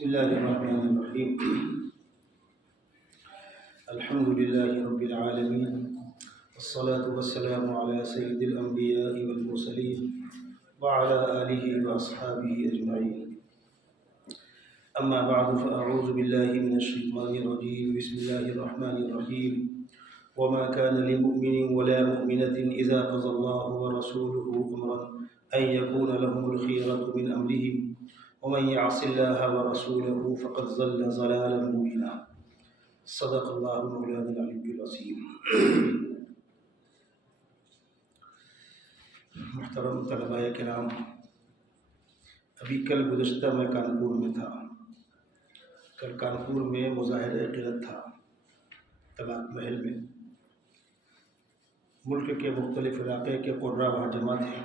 بسم الله الرحمن الرحيم. الحمد لله رب العالمين، والصلاة والسلام على سيد الأنبياء والمرسلين وعلى آله وأصحابه أجمعين. أما بعد، فأعوذ بالله من الشيطان الرجيم. بسم الله الرحمن الرحيم. وما كان لمؤمن ولا مؤمنة إذا قضى الله ورسوله أمرا أن يكون لهم الخيرة من أمرهم ومن يعص الله ورسوله فقد ضل ضلالا مبينا. صدق الله مولانا العلي العظيم. محترم طلباء کرام، ابھی کل گزشتہ میں کانپور میں تھا. کل کانپور میں مظاہرہ قلت تھا طلاق محل میں. ملک کے مختلف علاقے کے قراء وہاں جمع تھے.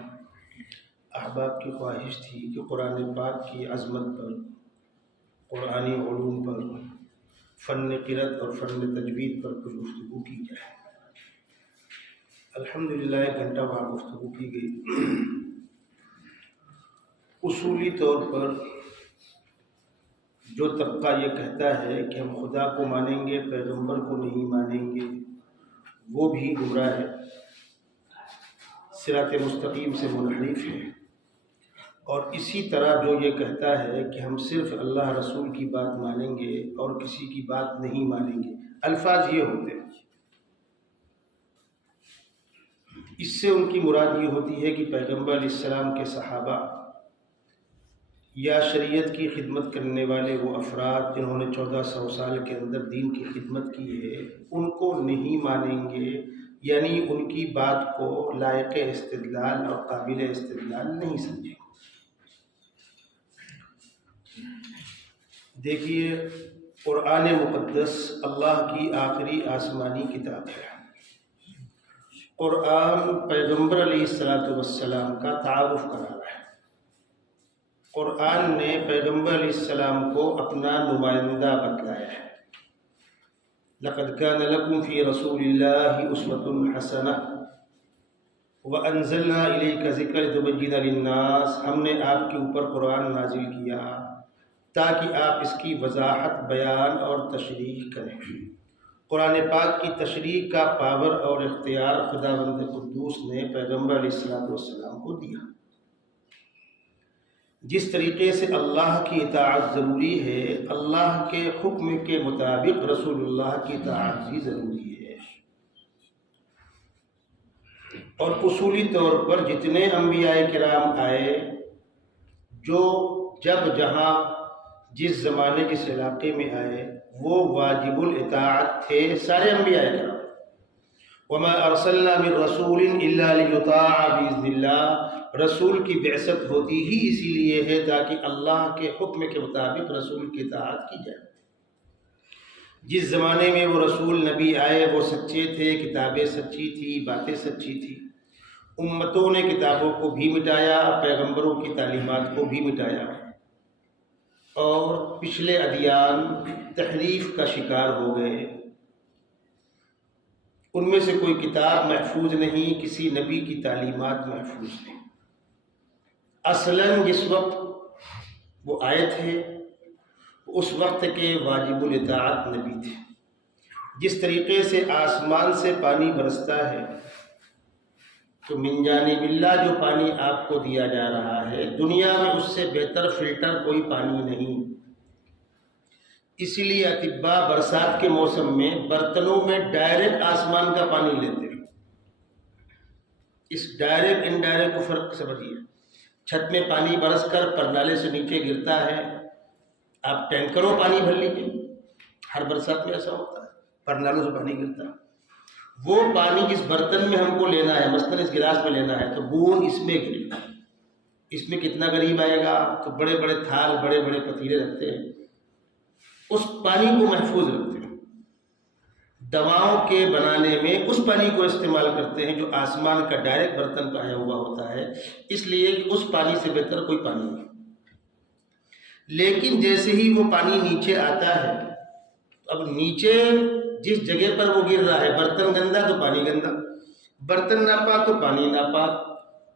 احباب کی خواہش تھی کہ قرآن پاک کی عظمت پر، قرآنی علوم پر، فن قرأت اور فن تجوید پر کچھ گفتگو کی جائے. الحمدللہ 1 گھنٹہ وہاں گفتگو کی گئی. اصولی طور پر جو طبقہ یہ کہتا ہے کہ ہم خدا کو مانیں گے، پیغمبر کو نہیں مانیں گے، وہ بھی گمراہ ہے، صراط مستقیم سے منحرف ہے. اور اسی طرح جو یہ کہتا ہے کہ ہم صرف اللہ رسول کی بات مانیں گے اور کسی کی بات نہیں مانیں گے، الفاظ یہ ہوتے ہیں. اس سے ان کی مراد یہ ہوتی ہے کہ پیغمبر علیہ السلام کے صحابہ یا شریعت کی خدمت کرنے والے وہ افراد جنہوں نے 1400 سال کے اندر دین کی خدمت کی ہے، ان کو نہیں مانیں گے، یعنی ان کی بات کو لائق استدلال اور قابل استدلال نہیں سمجھیں. دیکھیے، قرآن مقدس اللہ کی آخری آسمانی کتاب ہے. قرآن پیغمبر علیہ السلام کا تعارف کرا رہا ہے. قرآن نے پیغمبر علیہ السلام کو اپنا نمائندہ بتلایا ہے. لقد كان لكم في رسول الله أسوة حسنة وأنزلنا إليك ذكرا لتبين للناس. ہم نے آپ کے اوپر قرآن نازل کیا تاکہ آپ اس کی وضاحت، بیان اور تشریح کریں. قرآن پاک کی تشریح کا پاور اور اختیار خداوند قدوس نے پیغمبر علیہ السلام کو دیا. جس طریقے سے اللہ کی اطاعت ضروری ہے، اللہ کے حکم کے مطابق رسول اللہ کی اطاعت بھی ضروری ہے. اور اصولی طور پر جتنے انبیاء کرام آئے، جو جب جہاں جس زمانے جس علاقے میں آئے، وہ واجب الاطاعت تھے سارے انبیاء کرام. وما ارسلنا من رسول الا ليطاع باذن اللہ. رسول کی بعثت ہوتی ہی اسی لیے ہے تاکہ اللہ کے حکم کے مطابق رسول کی اطاعت کی جائے. جس زمانے میں وہ رسول نبی آئے وہ سچے تھے، کتابیں سچی تھی، باتیں سچی تھی. امتوں نے کتابوں کو بھی مٹایا، پیغمبروں کی تعلیمات کو بھی مٹایا، اور پچھلے ادیان تحریف کا شکار ہو گئے. ان میں سے کوئی کتاب محفوظ نہیں، کسی نبی کی تعلیمات محفوظ نہیں. اصلاً جس وقت وہ آئے تھے اس وقت کے واجب الاطاعت نبی تھے. جس طریقے سے آسمان سے پانی برستا ہے تو من جانب اللہ جو پانی آپ کو دیا جا رہا ہے، دنیا میں اس سے بہتر فلٹر کوئی پانی نہیں. اسی لیے اطباء برسات کے موسم میں برتنوں میں ڈائریکٹ آسمان کا پانی لیتے ہیں. اس ڈائریکٹ انڈائریکٹ کو فرق سمجھیے. چھت میں پانی برس کر پرنالے سے نیچے گرتا ہے، آپ ٹینکروں پانی بھر لیجیے، ہر برسات میں ایسا ہوتا ہے، پرنالوں سے پانی گرتا ہے. وہ پانی جس برتن میں ہم کو لینا ہے، مثلاً اس گلاس میں لینا ہے، تو بوند اس میں گری. اس میں کتنا قریب آئے گا؟ تو بڑے بڑے تھال، بڑے بڑے پتیلے رکھتے ہیں، اس پانی کو محفوظ رکھتے ہیں. دواؤں کے بنانے میں اس پانی کو استعمال کرتے ہیں جو آسمان کا ڈائریکٹ برتن پہ آیا ہوا ہوتا ہے، اس لیے کہ اس پانی سے بہتر کوئی پانی نہیں. لیکن جیسے ہی وہ پانی نیچے آتا ہے، اب نیچے جس جگہ پر وہ گر رہا ہے، برتن گندا تو پانی گندا، برتن ناپاک تو پانی ناپاک،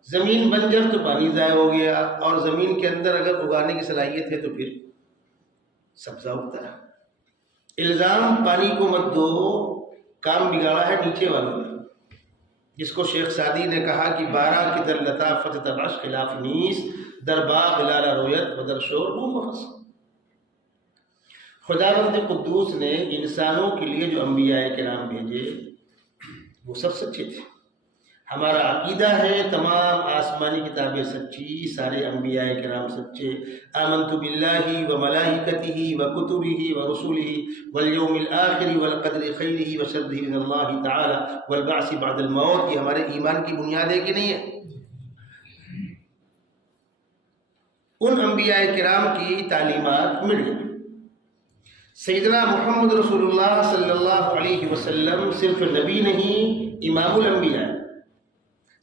زمین بنجر تو پانی ضائع ہو گیا، اور زمین کے اندر اگر اگانے کی صلاحیت ہے تو پھر سبزہ اگتا ہے۔ الزام پانی کو مت دو، کام بگاڑا ہے نیچے والوں نے، جس کو شیخ سعدی نے کہا کہ 12 کی در لطافت تبش خلاف نیس، در باغ لالا رویت و در شور وہ مخص۔ خداوند قدوس نے انسانوں کے لیے جو انبیاء کرام بھیجے وہ سب سچے تھے۔ ہمارا عقیدہ ہے تمام آسمانی کتابیں سچی، سارے انبیاء کرام سچے۔ آمنت باللہ و ملائکتہ و کتبہ و رسلہ والیوم الآخر والقدر خیرہ و شرہ من اللہ تعالی والبعث بعد الموت، یہ ہمارے ایمان کی بنیاد ہے کہ نہیں ہے؟ ان انبیاء کرام کی تعلیمات مل گئی۔ سیدنا محمد رسول اللہ صلی اللہ علیہ وسلم صرف نبی نہیں، امام الانبیاء،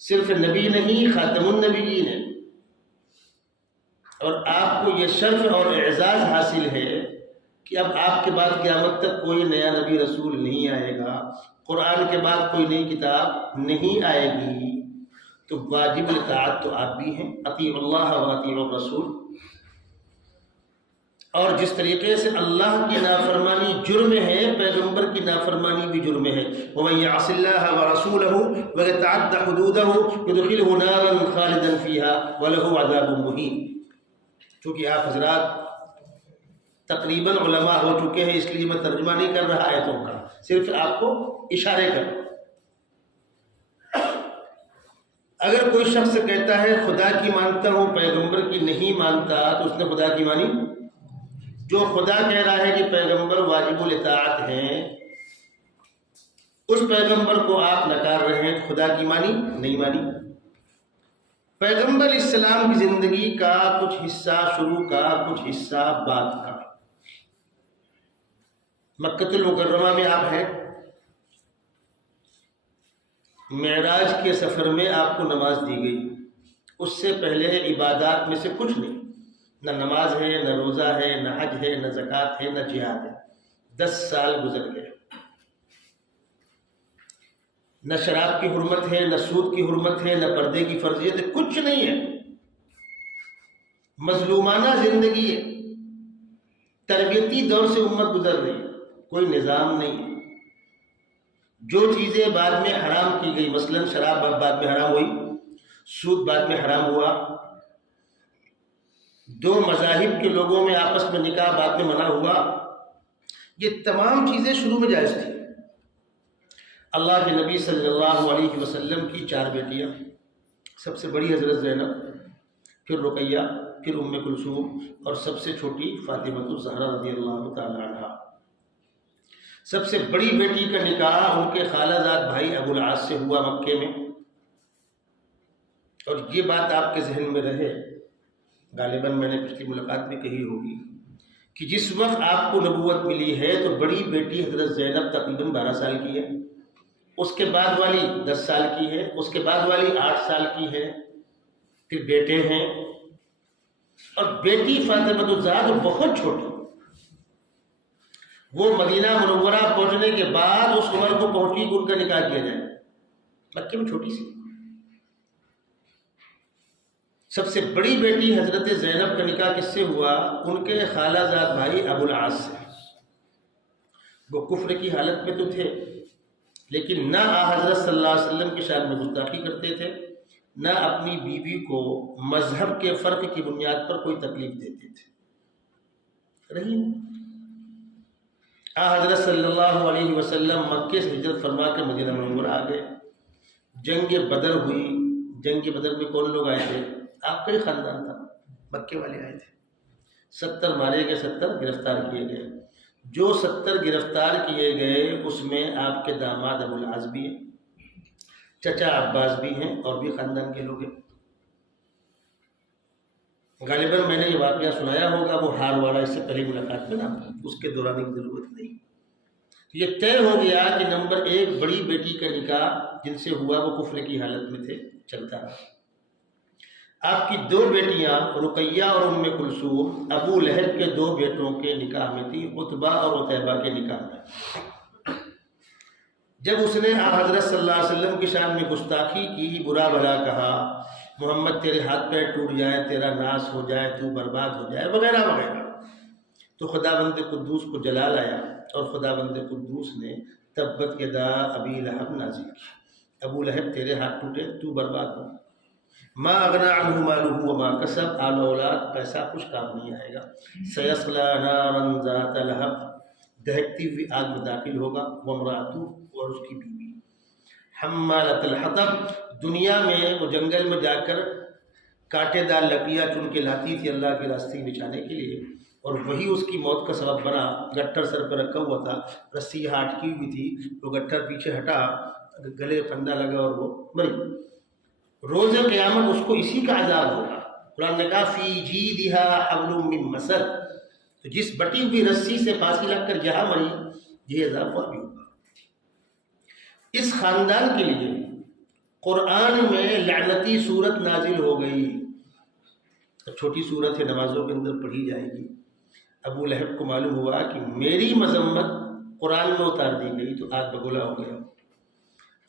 صرف نبی نہیں، خاتم النبیین ہے، اور آپ کو یہ شرف اور اعزاز حاصل ہے کہ اب آپ کے بعد قیامت تک کوئی نیا نبی رسول نہیں آئے گا، قرآن کے بعد کوئی نئی کتاب نہیں آئے گی، تو واجب اطاعت تو آپ بھی ہیں، اطیعوا اللہ و اطیعوا الرسول۔ اور جس طریقے سے اللہ کی نافرمانی جرم ہے، پیغمبر کی نافرمانی بھی جرم ہے۔ وَمَن يَعْصِ اللَّهَ وَرَسُولَهُ وَيَتَعَدَّ حُدُودَهُ يُدْخِلْهُ نَارًا خَالِدًا فِيهَا وَلَهُ عَذَابٌ مُهِينٌ۔ چونکہ آپ حضرات تقریباً علماء ہو چکے ہیں، اس لیے میں ترجمہ نہیں کر رہا آیتوں کا، صرف آپ کو اشارے کر۔ اگر کوئی شخص کہتا ہے خدا کی مانتا ہوں پیغمبر کی نہیں مانتا، تو اس نے خدا کی مانی؟ جو خدا کہہ رہا ہے کہ پیغمبر واجب الاطاعت ہیں، اس پیغمبر کو آپ نکار رہے ہیں، خدا کی مانی نہیں مانی۔ پیغمبر اسلام کی زندگی کا کچھ حصہ شروع کا، کچھ حصہ بعد کا۔ مکہ المکرمہ میں آپ ہیں، معراج کے سفر میں آپ کو نماز دی گئی، اس سے پہلے عبادات میں سے کچھ نہیں، نہ نماز ہے، نہ روزہ ہے، نہ حج ہے، نہ زکوٰۃ ہے، نہ جہاد ہے۔ 10 سال گزر گئے، نہ شراب کی حرمت ہے، نہ سود کی حرمت ہے، نہ پردے کی فرضیت ہے، کچھ نہیں ہے، مظلومانہ زندگی ہے، تربیتی دور سے امت گزر رہی ہے، کوئی نظام نہیں ہے۔ جو چیزیں بعد میں حرام کی گئی، مثلا شراب بعد میں حرام ہوئی، سود بعد میں حرام ہوا، 2 مذاہب کے لوگوں میں آپس میں نکاح بعد میں منع ہوا، یہ تمام چیزیں شروع میں جائز تھی۔ اللہ کے نبی صلی اللہ علیہ وسلم کی 4 بیٹیاں، سب سے بڑی حضرت زینب، پھر رقیہ، پھر ام کلثوم، اور سب سے چھوٹی فاطمہ الزہرا رضی اللہ تعالی عنہا۔ سب سے بڑی بیٹی کا نکاح ان کے خالہ زاد بھائی ابو العاص سے ہوا مکے میں۔ اور یہ بات آپ کے ذہن میں رہے، غالباً میں نے پچھلی ملاقات میں کہی ہوگی کہ جس وقت آپ کو نبوت ملی ہے تو بڑی بیٹی حضرت زینب تقریباً 12 سال کی ہے، اس کے بعد والی 10 سال کی ہے، اس کے بعد والی 8 سال کی ہے، پھر بیٹے ہیں، اور بیٹی فاطمہ الزہرا بہت چھوٹی، وہ مدینہ منورہ پہنچنے کے بعد اس عمر کو پہنچی کہ ان کا نکاح کیا جائے، مکے میں چھوٹی سی۔ سب سے بڑی بیٹی حضرت زینب کا نکاح کس سے ہوا؟ ان کے خالہ زاد بھائی ابو العاص سے۔ وہ کفر کی حالت میں تو تھے، لیکن نہ حضرت صلی اللہ علیہ وسلم کی شان میں گستاخی کرتے تھے، نہ اپنی بیوی کو مذہب کے فرق کی بنیاد پر کوئی تکلیف دیتے تھے۔ رہی حضرت صلی اللہ علیہ وسلم مکے سے ہجرت فرما کے مدینہ منورہ آ گئے، جنگ بدر ہوئی۔ جنگ بدر میں کون لوگ آئے تھے؟ آپ کا ہی خاندان تھا، مکے والے آئے تھے۔ 70 مارے گئے، 70 گرفتار کیے گئے۔ جو 70 گرفتار کیے گئے اس میں آپ کے داماد ابو العاص بھی ہیں، چچا عباس بھی ہیں، اور بھی خاندان کے لوگ ہیں۔ غالباً میں نے یہ واقعہ سنایا ہوگا، وہ ہار والا، اس سے پہلی ملاقات میں نا، اس کے دوران کی ضرورت نہیں۔ یہ طے ہو گیا کہ نمبر 1 بڑی بیٹی کا نکاح جن سے ہوا وہ کفر کی حالت میں تھے، چلتا رہا۔ آپ کی 2 بیٹیاں رقیہ اور ام کلثوم ابو لہب کے 2 بیٹوں کے نکاح میں تھی، عتبہ اور عتیبہ کے نکاح میں۔ جب اس نے حضرت صلی اللہ علیہ وسلم کی شان میں گستاخی کی، برا بھلا کہا، محمد تیرے ہاتھ پیر ٹوٹ جائے، تیرا ناس ہو جائے، تو برباد ہو جائے، وغیرہ وغیرہ، تو خداوند قدوس کو جلال آیا اور خداوند قدوس نے تبت یدا ابی لہب نازل کیا، ابو لہب تیرے ہاتھ ٹوٹے، تو برباد ہو۔ ما اغنا عنہ مالہ وما کسب، آل اولاد پیسہ کچھ کام نہیں آئے گا۔ سیصلی نارا ذات لہب، دہکتی ہوئی آگ میں داخل ہوگا، وامرأتہ، اور اس کی بیوی، حمالۃ الحطب، دنیا میں وہ جنگل میں جا کر کانٹے دار لکڑیاں چن کے لاتی تھی اللہ کے راستے میں بچھانے کے لیے، اور وہی اس کی موت کا سبب بنا۔ گٹھر سر پہ رکھا ہوا تھا، رسی یہاں اٹکی ہوئی تھی، وہ گٹھر پیچھے ہٹا، گلے پھندا لگا اور وہ مری۔ روز قیامت اس کو اسی کا عذاب ہوگا۔ قرآن نے کہا فی جیدہا حبل من مسد، تو جس بٹی ہوئی رسی سے پھانسی لگ کر جہاں مری، یہ عذاب ہوا بھی ہوگا۔ اس خاندان کے لیے قرآن میں لعنتی صورت نازل ہو گئی، چھوٹی صورت ہے، نمازوں کے اندر پڑھی جائے گی۔ ابو لہب کو معلوم ہوا کہ میری مذمت قرآن میں اتار دی گئی تو آگ بگولا ہو گیا،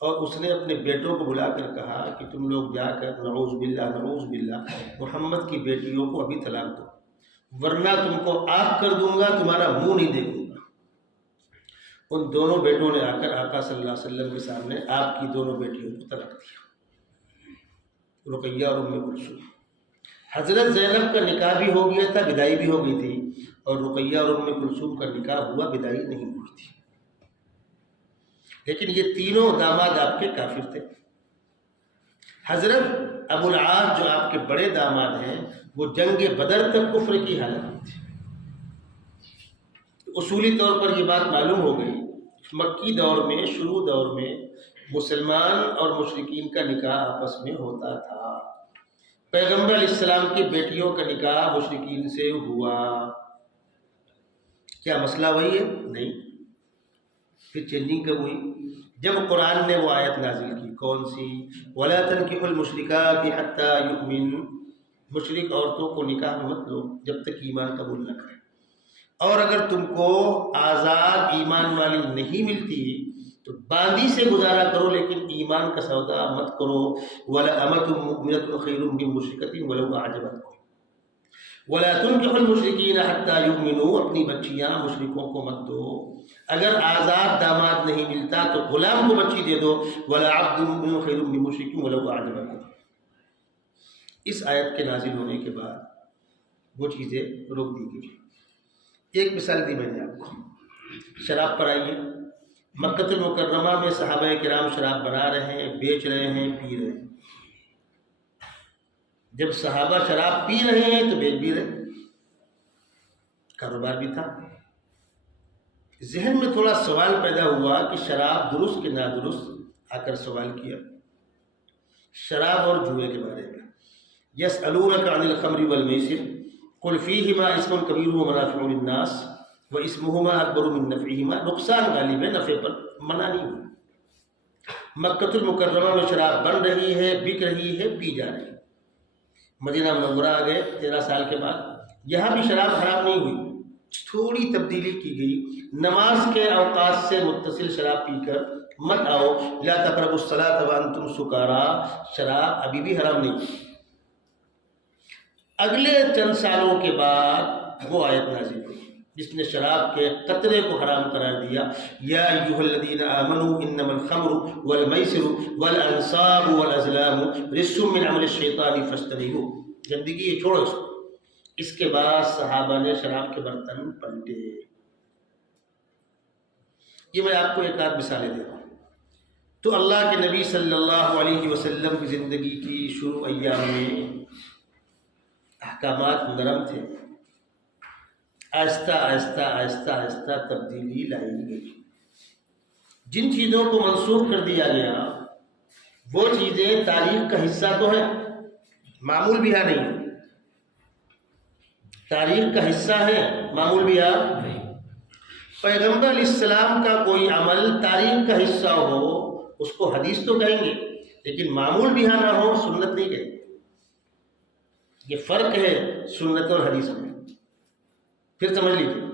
اور اس نے اپنے بیٹوں کو بلا کر کہا کہ تم لوگ جا کر نعوذ باللہ محمد کی بیٹیوں کو ابھی طلاق دو، ورنہ تم کو آگ کر دوں گا، تمہارا منہ نہیں دیکھوں گا۔ ان دونوں بیٹوں نے آ کر آقا صلی اللہ علیہ وسلم کے سامنے آپ کی دونوں بیٹیوں کو طلاق دیا، رقیہ اور ام کلثوم۔ حضرت زینب کا نکاح بھی ہو گیا تھا، بدائی بھی ہو گئی تھی، اور رقیہ اور ام کلثوم کا نکاح ہوا، بدائی نہیں ہوئی تھی۔ لیکن یہ تینوں داماد آپ کے کافر تھے۔ حضرت ابو العاص جو آپ کے بڑے داماد ہیں، وہ جنگ بدر تک کفر کی حالت میں تھے۔ اصولی طور پر یہ بات معلوم ہو گئی، مکی دور میں، شروع دور میں مسلمان اور مشرکین کا نکاح آپس میں ہوتا تھا۔ پیغمبر علیہ السلام کی بیٹیوں کا نکاح مشرکین سے ہوا، کیا مسئلہ وہی ہے؟ نہیں۔ پھر چینجنگ کب ہوئی؟ جب قرآن نے وہ آیت نازل کی، کون سی؟ وَلَا تَنْكِحُوا الْمُشْرِكَاتِ حَتَّى يُؤْمِنْ، مشرک عورتوں کو نکاح میں مت لو جب تک ایمان قبول نہ کریں، اور اگر تم کو آزاد ایمان والی نہیں ملتی تو باندی سے گزارا کرو، لیکن ایمان کا سودا مت کرو۔ وَلَأَمَةٌ مُؤْمِنَةٌ خَيْرٌ مِّن مُشْرِكَةٍ وَلَوْ أَعْجَبَتْكُمْ وَلَا تُنكِحُوا الْمُشْرِكِينَ حَتَّى يُؤْمِنُوا، اپنی بچیاں مشرکوں کو مت دو، اگر آزاد داماد نہیں ملتا تو غلام کو بچی دے دو۔ وَلَا عَبْدٌ مُؤْمِنٌ خَيْرٌ مِّن مُشْرِكٍ وَلَوْ أَعْجَبَكُمْ۔ اس آیت کے نازل ہونے کے بعد وہ چیزیں روک دی گئی۔ ایک مثال دی میں نے آپ کو، شراب پر آئیے۔ مکہ المکرمہ میں صحابہ کرام شراب بنا رہے ہیں، بیچ رہے ہیں، پی رہے ہیں۔ جب صحابہ شراب پی رہے ہیں تو بیچ بھی رہے، کاروبار بھی تھا۔ ذہن میں تھوڑا سوال پیدا ہوا کہ شراب درست کہ نادرست، آ کر سوال کیا شراب اور جوئے کے بارے میں۔ یسألونک عن الخمر والمیسر قل فیہما اسم کبیر ومنافع للناس واسمہما اکبر من نفعہما، نقصان غالب ہے، نفع پر منع نہیں ہوا۔ مکہ المکرمہ میں شراب بن رہی ہے، بک رہی ہے، پی جا رہی ہے۔ مدینہ منورہ آ گئے 13 سال کے بعد، یہاں بھی شراب حرام نہیں ہوئی، تھوڑی تبدیلی کی گئی۔ نماز کے اوقات سے متصل شراب پی کر مت آؤ، لا تقربوا الصلاۃ وانتم سکارا، شراب ابھی بھی حرام نہیں۔ اگلے چند سالوں کے بعد وہ آیت نازل ہوئی جس نے شراب کے قطرے کو حرام قرار دیا۔ یا ایھا الذین آمنوا انما الخمر والمیسر والانصاب والازلام رجس من عمل الشیطان فاجتنبوہ، گندگی یہ چھوڑو اس کو۔ اس کے بعد صحابہ نے شراب کے برتن پلٹے۔ یہ میں آپ کو ایک آدھ مثالیں دے رہا ہوں۔ تو اللہ کے نبی صلی اللہ علیہ وسلم کی زندگی کی شروع ایام میں احکامات نرم تھے، آہستہ آہستہ آہستہ آہستہ تبدیلی لائی گئی۔ جن چیزوں کو منسوخ کر دیا گیا وہ چیزیں تاریخ کا حصہ تو ہیں، معمول بھی نہیں، تاریخ کا حصہ ہے، معمول بھی نہیں۔ پیغمبر علیہ السلام کا کوئی عمل تاریخ کا حصہ ہو اس کو حدیث تو کہیں گے، لیکن معمول بھی نہ ہو سنت نہیں کہیں گے۔ یہ فرق ہے سنت اور حدیث میں۔ پھر سمجھ لیجیے،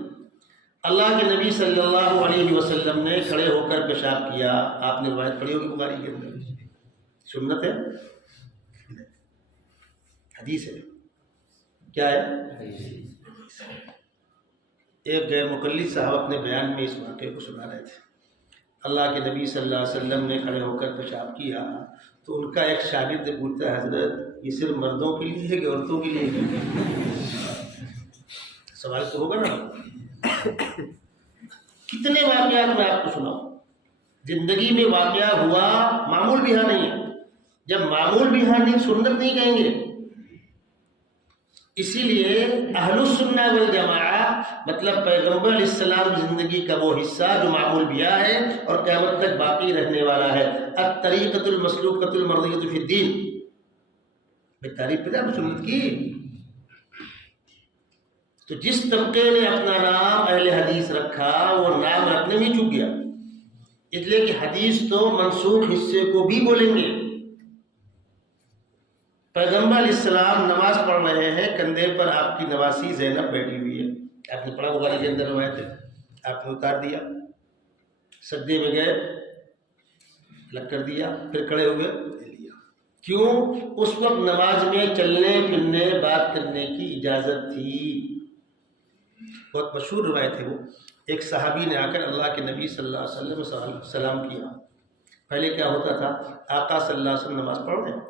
اللہ کے نبی صلی اللہ علیہ وسلم نے کھڑے ہو کر پیشاب کیا، آپ نے روایت پڑھی ہوگی بخاری کے اندر، سنت ہے؟ حدیث ہے؟ کیا ہے؟ ایک غیر مقلد صاحب اپنے بیان میں اس واقعے کو سنا رہے تھے۔ اللہ کے نبی صلی اللہ علیہ وسلم نے کھڑے ہو کر پیشاب کیا تو ان کا ایک شاگرد پوچھتا ہے حضرت یہ صرف مردوں کے لیے ہے کہ عورتوں کے لیے ہے؟ سوال تو ہوگا نا۔ کتنے واقعات میں آپ کو سناؤں، زندگی میں واقعہ ہوا، معمول بھی ہاں نہیں ہے۔ جب معمول بھی ہاں نہیں سنت نہیں کہیں گے۔ اسی لیے اہل السنہ والجماعہ مطلب پیغمبر علیہ السلام زندگی کا وہ حصہ جو معمول بیا ہے اور قیامت تک باقی رہنے والا ہے۔ الطریقۃ المسلوکۃ المرضیۃ فی الدین، میں تعریف پہ سنت کی۔ تو جس طبقے نے اپنا نام اہل حدیث رکھا وہ نام رکھنے میں چک گیا، اس لیے کہ حدیث تو منسوخ حصے کو بھی بولیں گے۔ پیغمبر علیہ السلام نماز پڑھ رہے ہیں، کندھے پر آپ کی نواسی زینب بیٹھی ہوئی ہے، آپ نے پڑھا بخاری کے اندر روایت ہے، آپ نے اتار دیا، سجدے میں گئے، لگ کر دیا، پھر کھڑے ہوئے لے لیا۔ کیوں؟ اس وقت نماز میں چلنے پھرنے بات کرنے کی اجازت تھی۔ بہت مشہور روایت ہے وہ، ایک صحابی نے آ کر اللہ کے نبی صلی اللہ علیہ وسلم سے سلام کیا۔ پہلے کیا ہوتا تھا، آقا صلی اللہ علیہ وسلم نماز پڑھ رہے ہیں،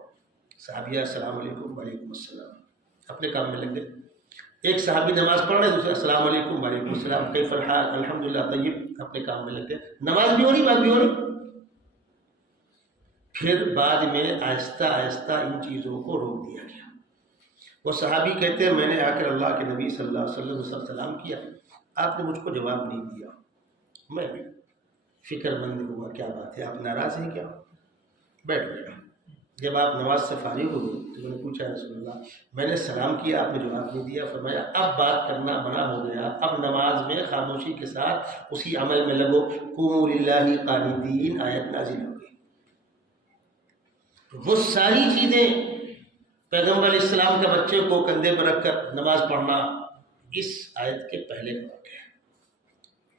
صحابیہ السلام علیکم وعلیکم السلام، اپنے کام میں لگ گئے۔ ایک صحابی نماز پڑھ رہے، دوسرے السلام علیکم وعلیکم السلام، کیف الحال، الحمدللہ طیب، اپنے کام میں لگ گئے۔ نماز بھی ہو رہی، بات بھی ہو رہی۔ پھر بعد میں آہستہ آہستہ ان چیزوں کو روک دیا گیا۔ وہ صحابی کہتے ہیں میں نے آ کر اللہ کے نبی صلی اللہ علیہ وسلم سے سلام کیا، آپ نے مجھ کو جواب نہیں دیا، میں بھی فکر مند ہوا، کیا بات ہے، آپ ناراض ہیں کیا؟ بیٹھ گیا۔ جب آپ نماز سے فارغ ہوئے تو میں نے پوچھا رسول اللہ میں نے سلام کیا، آپ نے جواب نہیں دیا۔ فرمایا اب بات کرنا منع ہو گیا، اب نماز میں خاموشی کے ساتھ اسی عمل میں لگو۔ قوموا للہ قانتین آیت نازل ہو گئی۔ وہ ساری چیزیں پیغمبر علیہ السلام کے بچے کو کندھے پر رکھ کر نماز پڑھنا اس آیت کے پہلے کا واقعہ ہے۔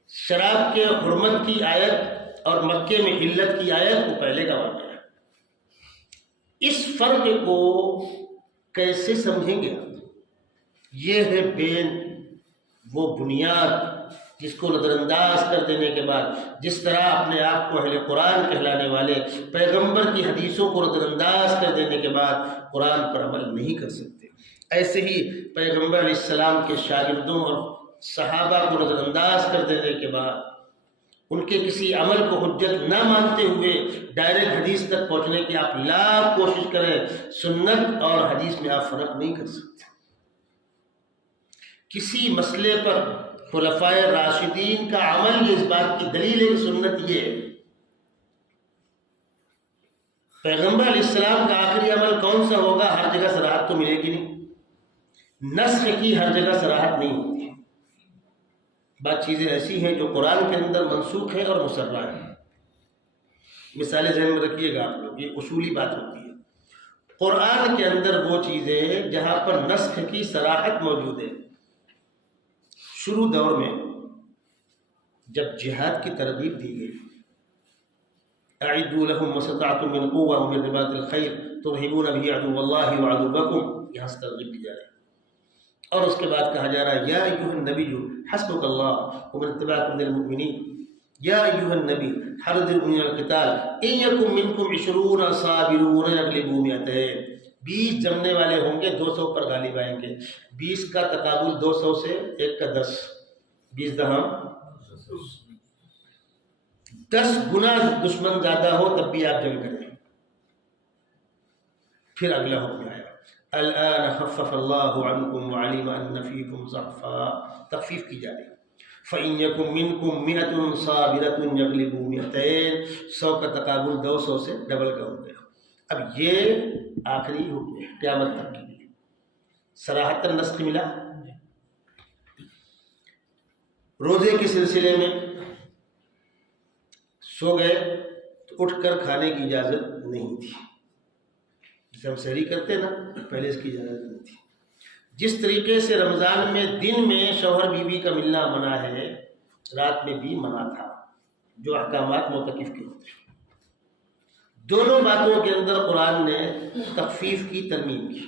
شراب کے حرمت کی آیت اور مکے میں علت کی آیت وہ پہلے کا واقعہ ہے۔ اس فرق کو کیسے سمجھیں گے؟ یہ ہے بین وہ بنیاد جس کو نظر انداز کر دینے کے بعد، جس طرح اپنے آپ کو اہل قرآن کہلانے والے پیغمبر کی حدیثوں کو نظر انداز کر دینے کے بعد قرآن پر عمل نہیں کر سکتے، ایسے ہی پیغمبر علیہ السلام کے شاگردوں اور صحابہ کو نظر انداز کر دینے کے بعد، ان کے کسی عمل کو حجت نہ مانتے ہوئے ڈائریکٹ حدیث تک پہنچنے کی آپ لاکھ کوشش کریں، سنت اور حدیث میں آپ فرق نہیں کر سکتے۔ کسی مسئلے پر خلفائے راشدین کا عمل یہ اس بات کی دلیل ہے کہ سنت یہ ہے۔ پیغمبر علیہ السلام کا آخری عمل کون سا ہوگا؟ ہر جگہ صراحت تو ملے گی نہیں، نسخ کی ہر جگہ صراحت نہیں ہوتی۔ بات چیزیں ایسی ہیں جو قرآن کے اندر منسوخ ہے اور مسرہ ہے۔ مثالیں ذہن میں رکھیے گا آپ لوگ، یہ اصولی بات ہوتی ہے۔ قرآن کے اندر وہ چیزیں جہاں پر نسخ کی صراحت موجود ہے۔ شروع دور میں جب جہاد کی ترغیب دی گئی، اعدوا لهم ما استطعتم من قوة ومن رباط الخيل ترهبون به عدو الله وعدوكم، یہاں سے ترغیب دی جا رہی ہے۔ اور اس کے بعد کہا جا رہا ہے یا ایھا النبی حسبک اللہ ومن اتبعک من المؤمنین، یا ایھا النبی حرض المؤمنین علی القتال ان یکن منکم 20 صابرون یغلبوا 200، 20 جمنے والے ہوں گے 200 پر غالب آئیں گے۔ 20 کا تقابل 200 سے 1 کا 10، 20 دہم 10 گنا دشمن زیادہ ہو تب بھی آپ جنگ کریں۔ پھر اگلا حکم آیا الآن خفف اللہ عنکم وعلم ان فیکم ضعفا، تخفیف کی جا رہی۔ فإن يكن منكم 100 صابرة يغلبوا 200، 100 کا تقابل 200 سے ڈبل کا ہو گیا۔ اب یہ آخری حکم ہے قیامت تک کے لیے، صراحت النسخ ملا۔ روزے کے سلسلے میں سو گئے تو اٹھ کر کھانے کی اجازت نہیں تھی، جسے ہم سحری کرتے ہیں نا، پہلے اس کی اجازت نہیں تھی۔ جس طریقے سے رمضان میں دن میں شوہر بیوی کا ملنا منع ہے، رات میں بھی منع تھا، جو احکامات معتکف کے ہوتے ہیں۔ دونوں باتوں کے اندر قرآن نے تخفیف کی ترمیم کی۔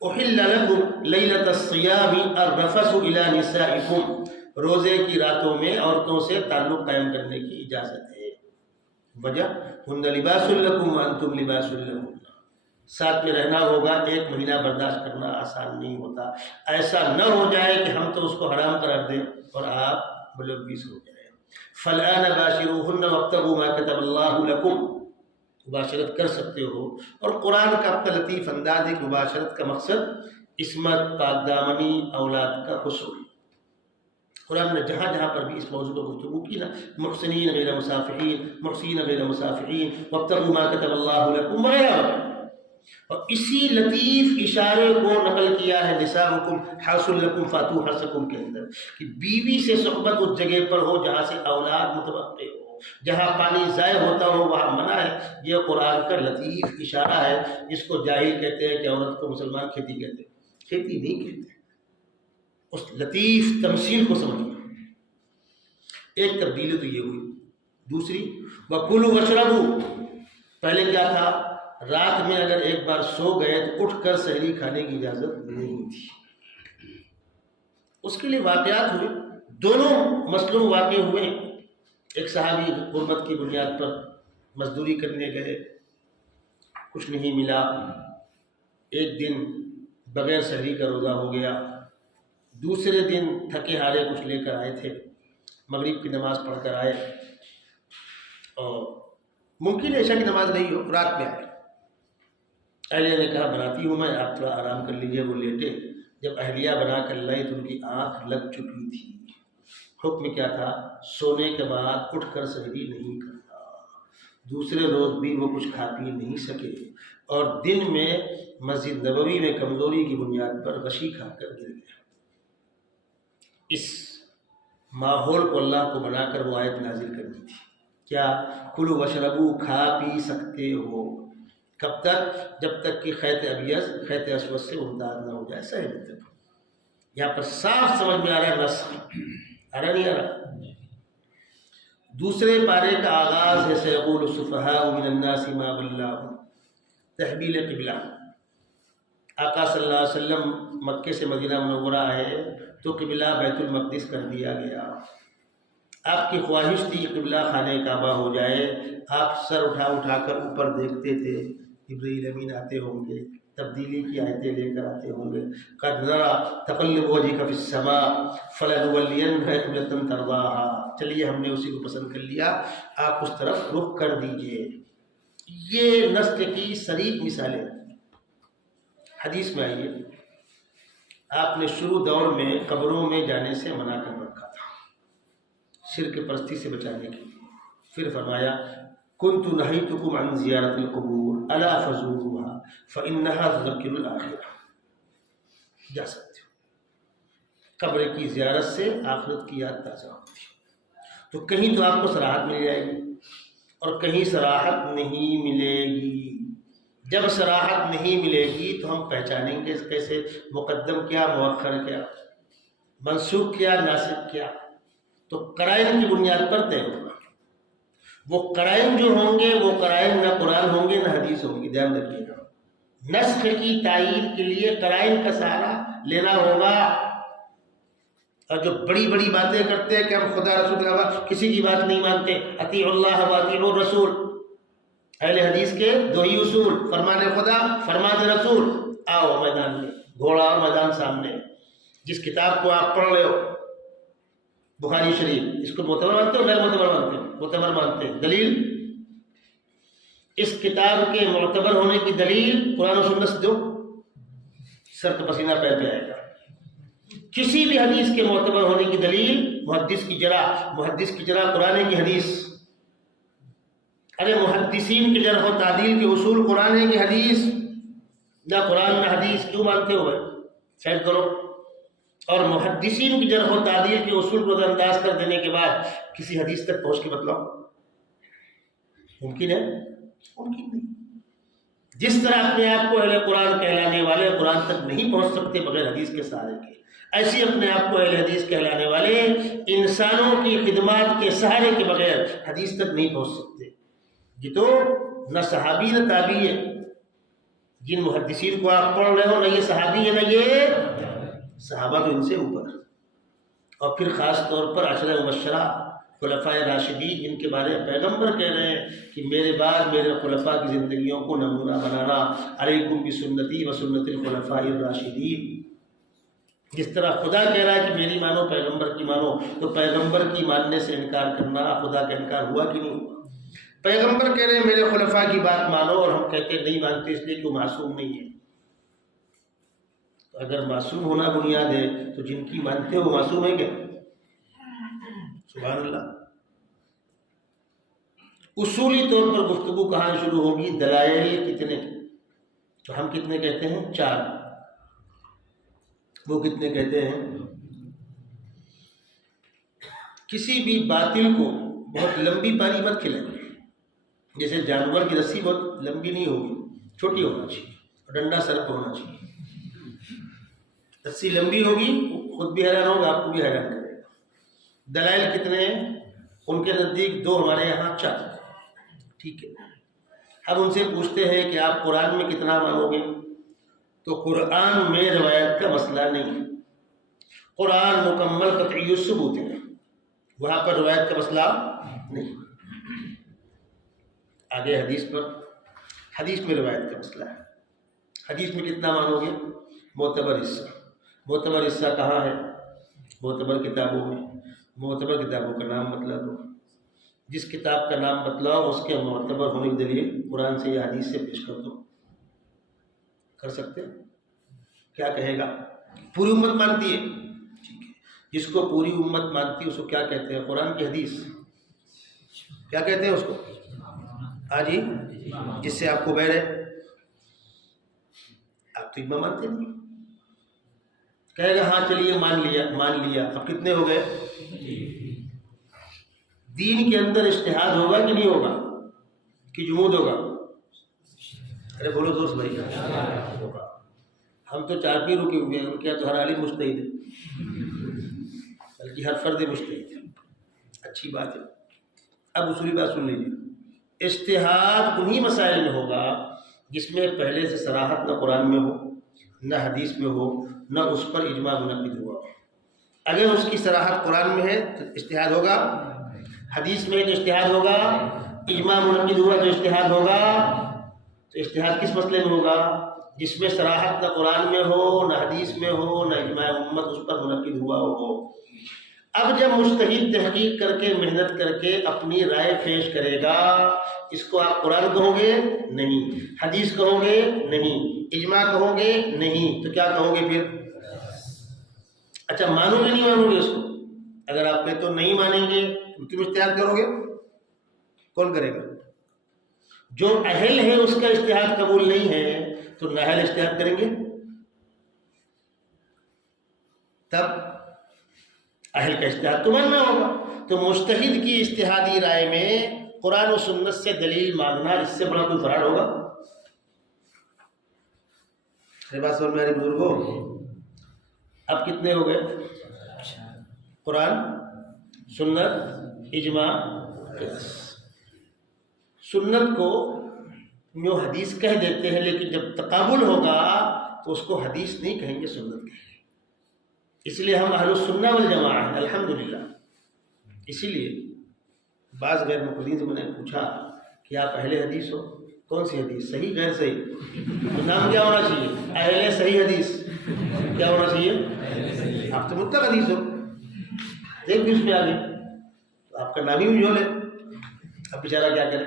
احل لکم لیلۃ الصیام الرفث الی نسائکم، روزے کی راتوں میں عورتوں سے تعلق قائم کرنے کی اجازت ہے۔ وجہ ہن لباس لکم وانتم لباس لہن، ساتھ میں رہنا ہوگا، 1 مہینہ برداشت کرنا آسان نہیں ہوتا، ایسا نہ ہو جائے کہ ہم تو اس کو حرام قرار دیں اور آپ ملوث ہو جائیں۔ فالآن باشروہن وابتغوا ما کتب اللہ لکم، مباشرت کر سکتے ہو، اور قرآن کا اپنا لطیف انداز ہے کہ مباشرت کا مقصد عصمت، پاک دامنی، اولاد کا حصول۔ قرآن نے جہاں جہاں پر بھی اس موضوع پر گفتگو کی نا، محسنین غیر مصافحین، محسنین غیر مصافحین، وابتغوا ما کتب اللہ لکم وغیرہ، اور اسی لطیف اشارے کو نقل کیا ہے نساؤکم حرث لکم فاتوا حرثکم کے اندر، کہ بیوی سے صحبت اس جگہ پر ہو جہاں سے اولاد متوقع ہو، جہاں پانی ضائع ہوتا ہو وہاں منع ہے۔ یہ قرآن کا لطیف اشارہ ہے، جس کو جاہل کہتے ہیں کہ عورت کو مسلمان کھیتی کہتے ہیں، کھیتی نہیں کہتے، اس لطیف تمثیل کو سمجھنا۔ ایک تبدیلی تو یہ ہوئی، دوسری وَكُلُوا وَاشْرَبُوا، پہلے کیا تھا، رات میں اگر ایک بار سو گئے تو اٹھ کر سحری کھانے کی اجازت نہیں تھی، اس کے لیے واقعات ہوئے، دونوں مسئلوں واقع ہوئے۔ ایک صحابی غربت کی بنیاد پر مزدوری کرنے گئے، کچھ نہیں ملا، ایک دن بغیر سحری کا روزہ ہو گیا، دوسرے دن تھکے ہارے کچھ لے کر آئے تھے، مغرب کی نماز پڑھ کر آئے، اور ممکن ہے عشاء کی نماز نہیں ہو، رات میں آئے، اہلیہ نے کہا بناتی ہوں میں، آپ تھوڑا آرام کر لیجیے۔ وہ لیٹے، جب اہلیہ بنا کر لائی تو ان کی آنکھ لگ چکی تھی۔ حکم کیا تھا، سونے کے بعد اٹھ کر سحری نہیں کرتا۔ دوسرے روز بھی وہ کچھ کھا پی نہیں سکے، اور دن میں مسجد نبوی میں کمزوری کی بنیاد پر غشی کھا کر گر گئے۔ اس ماحول کو اللہ کو بنا کر وہ آیت نازل کرنی تھی، کیا کلوا واشربوا، کھا پی سکتے ہو، کب تک، جب تک کہ خیط ابیض خیط اسود سے امتاز نہ ہو جائے، صحیح تک۔ یہاں پر صاف سمجھ میں آ رہا ہے نسخ، آ رہا نہیں آ رہا؟ دوسرے پارے کا آغاز ہے سیقول السفہاء من الناس ما ولاہم، تحویل قبلہ۔ آقا صلی اللہ علیہ وسلم مکے سے مدینہ منورہ آئے تو قبلہ بیت المقدس کر دیا گیا۔ آپ کی خواہش تھی قبلہ خانہ کعبہ ہو جائے، آپ سر اٹھا اٹھا کر اوپر دیکھتے تھے، جبرائیل امین آتے ہوں گے، تبدیلی کی آیتیں لے کر آتے ہوں گے، قد نرى تقلب وجهك في السماء فلنولينك قبلة ترضاها، چلیے ہم نے اسی کو پسند کر لیا، آپ اس طرف رخ کر دیجئے۔ یہ نسخ کی صریح مثالیں حدیث میں آئی ہے۔ آپ نے شروع دور میں قبروں میں جانے سے منع کر رکھا تھا، شرک پرستی سے بچانے کے لیے۔ پھر فرمایا کنت نہیتکم عن زیارت القبور الا فزوروها فانها تذکر الاخرہ، جا سکتے ہو، قبر کی زیارت سے آخرت کی یاد تازہ ہوتی ہے۔ تو کہیں تو آپ کو صراحت مل جائے گی اور کہیں صراحت نہیں ملے گی۔ جب صراحت نہیں ملے گی تو ہم پہچانیں گے کیسے مقدم کیا، مؤخر کیا، منسوخ کیا، ناسخ کیا؟ تو قرائن کی بنیاد پر طے ہوگا۔ وہ قرائن جو ہوں گے وہ قرائن نہ قرآن ہوں گے نہ حدیث ہوں گی، دھیان رکھیے گا۔ نسخ کی تائید کے لیے قرائن کا سہارا لینا ہوگا، اور جو بڑی بڑی باتیں کرتے ہیں کہ ہم خدا رسول کے علاوہ کسی کی بات نہیں مانتے، اطیعوا اللہ واطیعوا الرسول، اہل حدیث کے دو ہی اصول، فرمان خدا فرمان رسول۔ آؤ میدان میں، گھوڑا اور میدان سامنے۔ جس کتاب کو آپ پڑھ رہے ہو، بخاری شریف، اس کو معتبر مانتے ہو غیر معتبر مانتے ہو؟ معتبر مانتے ہیں، دلیل؟ اس کتاب کے معتبر ہونے کی دلیل قرآن و سنت سے دو، سر کا پسینہ پیر پہ آئے گا۔ کسی بھی حدیث کے معتبر ہونے کی دلیل محدث کی جرح قرآن کی حدیث۔ ارے محدثین کے جرح و تعدیل کے اصول قرآن ہے کہ حدیث؟ نہ قرآن نہ حدیث، کیوں مانتے ہو بھائی؟ فیض کرو۔ اور محدثین کی جرح و تعدیل کے اصول کو نظر انداز کر دینے کے بعد کسی حدیث تک پہنچ کے بتلاؤ، ممکن ہے؟ ممکن نہیں۔ جس طرح اپنے آپ کو اہل قرآن کہلانے والے قرآن تک نہیں پہنچ سکتے بغیر حدیث کے سہارے کے، ایسی اپنے آپ کو اہل حدیث کہلانے والے انسانوں کی خدمات کے سہارے کے بغیر حدیث تک نہیں پہنچ سکتے۔ یہ تو نہ صحابی نہ تابعی ہے، جن محدثین کو آپ پڑھ رہے ہو نہ یہ صحابی ہے نہ یہ صحابہ، تو ان سے اوپر۔ اور پھر خاص طور پر عشرہ مبشرہ خلفائے راشدین، جن کے بارے میں پیغمبر کہہ رہے ہیں کہ میرے بعد میرے خلفاء کی زندگیوں کو نمونہ بنانا، علیکم بسنتی و سنت الخلفاء الراشدین۔ جس طرح خدا کہہ رہا ہے کہ میری مانو، پیغمبر کی مانو، تو پیغمبر کی ماننے سے انکار کرنا خدا کا انکار ہوا کہ نہیں ہوا؟ پیغمبر کہہ رہے ہیں میرے خلفاء کی بات مانو، اور ہم کہتے ہیں نہیں مانتے اس لیے کہ وہ معصوم نہیں ہے۔ تو اگر معصوم ہونا بنیاد ہے تو جن کی مانتے ہو وہ معصوم ہے کیا؟ سبحان اللہ۔ اصولی طور پر گفتگو کہاں شروع ہوگی؟ دلائل کتنے؟ تو ہم کتنے کہتے ہیں؟ 4۔ وہ کتنے کہتے ہیں؟ کسی بھی باطل کو بہت لمبی پاری مت کھلائیں، جیسے جانور کی رسی بہت لمبی نہیں ہوگی، چھوٹی ہونا چاہیے، اور ڈنڈا سر پر ہونا چاہیے۔ رسی لمبی ہوگی، خود بھی حیران ہوگا، آپ کو بھی حیران کرے گا۔ دلائل کتنے ہیں؟ ان کے نزدیک 2، ہمارے یہاں 4۔ ٹھیک ہے، اب ان سے پوچھتے ہیں کہ آپ قرآن میں کتنا مانو گے؟ تو قرآن میں روایت کا مسئلہ نہیں ہے، قرآن مکمل قطعی ثبوت ہے، وہاں پر روایت کا مسئلہ نہیں۔ آگے حدیث پر، حدیث میں روایت کا مسئلہ ہے۔ حدیث میں کتنا مانو گے؟ معتبر حصہ۔ معتبر حصہ کہاں ہے؟ معتبر کتابوں میں۔ معتبر کتابوں کا نام مطلب ہو، جس کتاب کا نام بتلاؤ اس کے معتبر ہونے کی دلیل قرآن سے یا حدیث سے پیش کر دو۔ کر سکتے؟ کیا کہے گا؟ پوری امت مانتی ہے، ٹھیک ہے، جس کو پوری امت مانتی ہے اس کو کیا کہتے ہیں؟ قرآن کی حدیث کیا کہتے ہیں اس کو؟ ہاں جی، جس سے آپ کو بہر ہے۔ آپ تو اجماع مانتے نہیں، کہے گا ہاں چلیے مان لیا۔ اب کتنے ہو گئے؟ دین کے اندر اجتہاد ہوگا کہ نہیں ہوگا؟ کہ جمود ہوگا؟ ارے بولو دوست بھائی، ہوگا۔ ہم تو 4 پہ رکے ہوئے ہیں، کیا تو ہر عالم مجتہد ہے، بلکہ ہر فرد مجتہد ہے۔ اچھی بات ہے۔ اب اصولی بات سن لیجیے، اجتہاد انہی مسائل میں ہوگا جس میں پہلے سے صراحت نہ قرآن میں ہو نہ حدیث میں ہو نہ اس پر اجماع منعقد ہوا ہو۔ اگر اس کی صراحت قرآن میں ہے تو اجتہاد ہوگا، حدیث میں تو اجتہاد ہوگا، اجماع منعقد ہوا تو اجتہاد ہوگا۔ تو اجتہاد کس مسئلے میں ہوگا؟ جس میں صراحت نہ قرآن میں ہو نہ حدیث میں ہو نہ اجماع امت اس پر منعقد ہوا ہو۔ اب جب مجتہد تحقیق کر کے محنت کر کے اپنی رائے پیش کرے گا، اس کو آپ قرآن کہو گے؟ نہیں۔ حدیث کہو گے؟ نہیں۔ اجماع کہو گے؟ نہیں۔ تو کیا کہو گے پھر؟ اچھا مانو گے نہیں مانو گے اس کو؟ اگر آپ کہتے تو نہیں مانیں گے تو تم اجتہاد کرو گے؟ کون کرے گا؟ جو اہل ہے اس کا اجتہاد قبول نہیں ہے تو نااہل اجتہاد کریں گے؟ تب اہل کا اجتہاد تو ماننا ہوگا۔ تو مجتہد کی اجتہادی رائے میں قرآن و سنت سے دلیل مانگنا، اس سے بڑا کوئی فراڈ ہوگا؟ میرے بات سمجھ میں آ رہی بزرگوں؟ اب کتنے ہو گئے؟ قرآن، سنت، اجماع، قیاس۔ سنت کو جو حدیث کہہ دیتے ہیں، لیکن جب تقابل ہوگا تو اس کو حدیث نہیں کہیں گے، سنت کہیں گے۔ اس لیے ہم اہل السنہ والجماعہ ہیں الحمدللہ۔ اسی لیے بعض غیر مقلدین سے میں نے پوچھا کہ آپ اہل حدیث ہو؟ کون سی حدیث؟ صحیح غیر صحیح؟ تو نام کیا ہونا چاہیے؟ اہل صحیح حدیث۔ کیا ہونا چاہیے؟ آپ تو مطلق حدیث ہو، ایک بھی اس میں آ گئی تو آپ کا نام ہی مجھول ہے۔ اب بیچارہ کیا کرے؟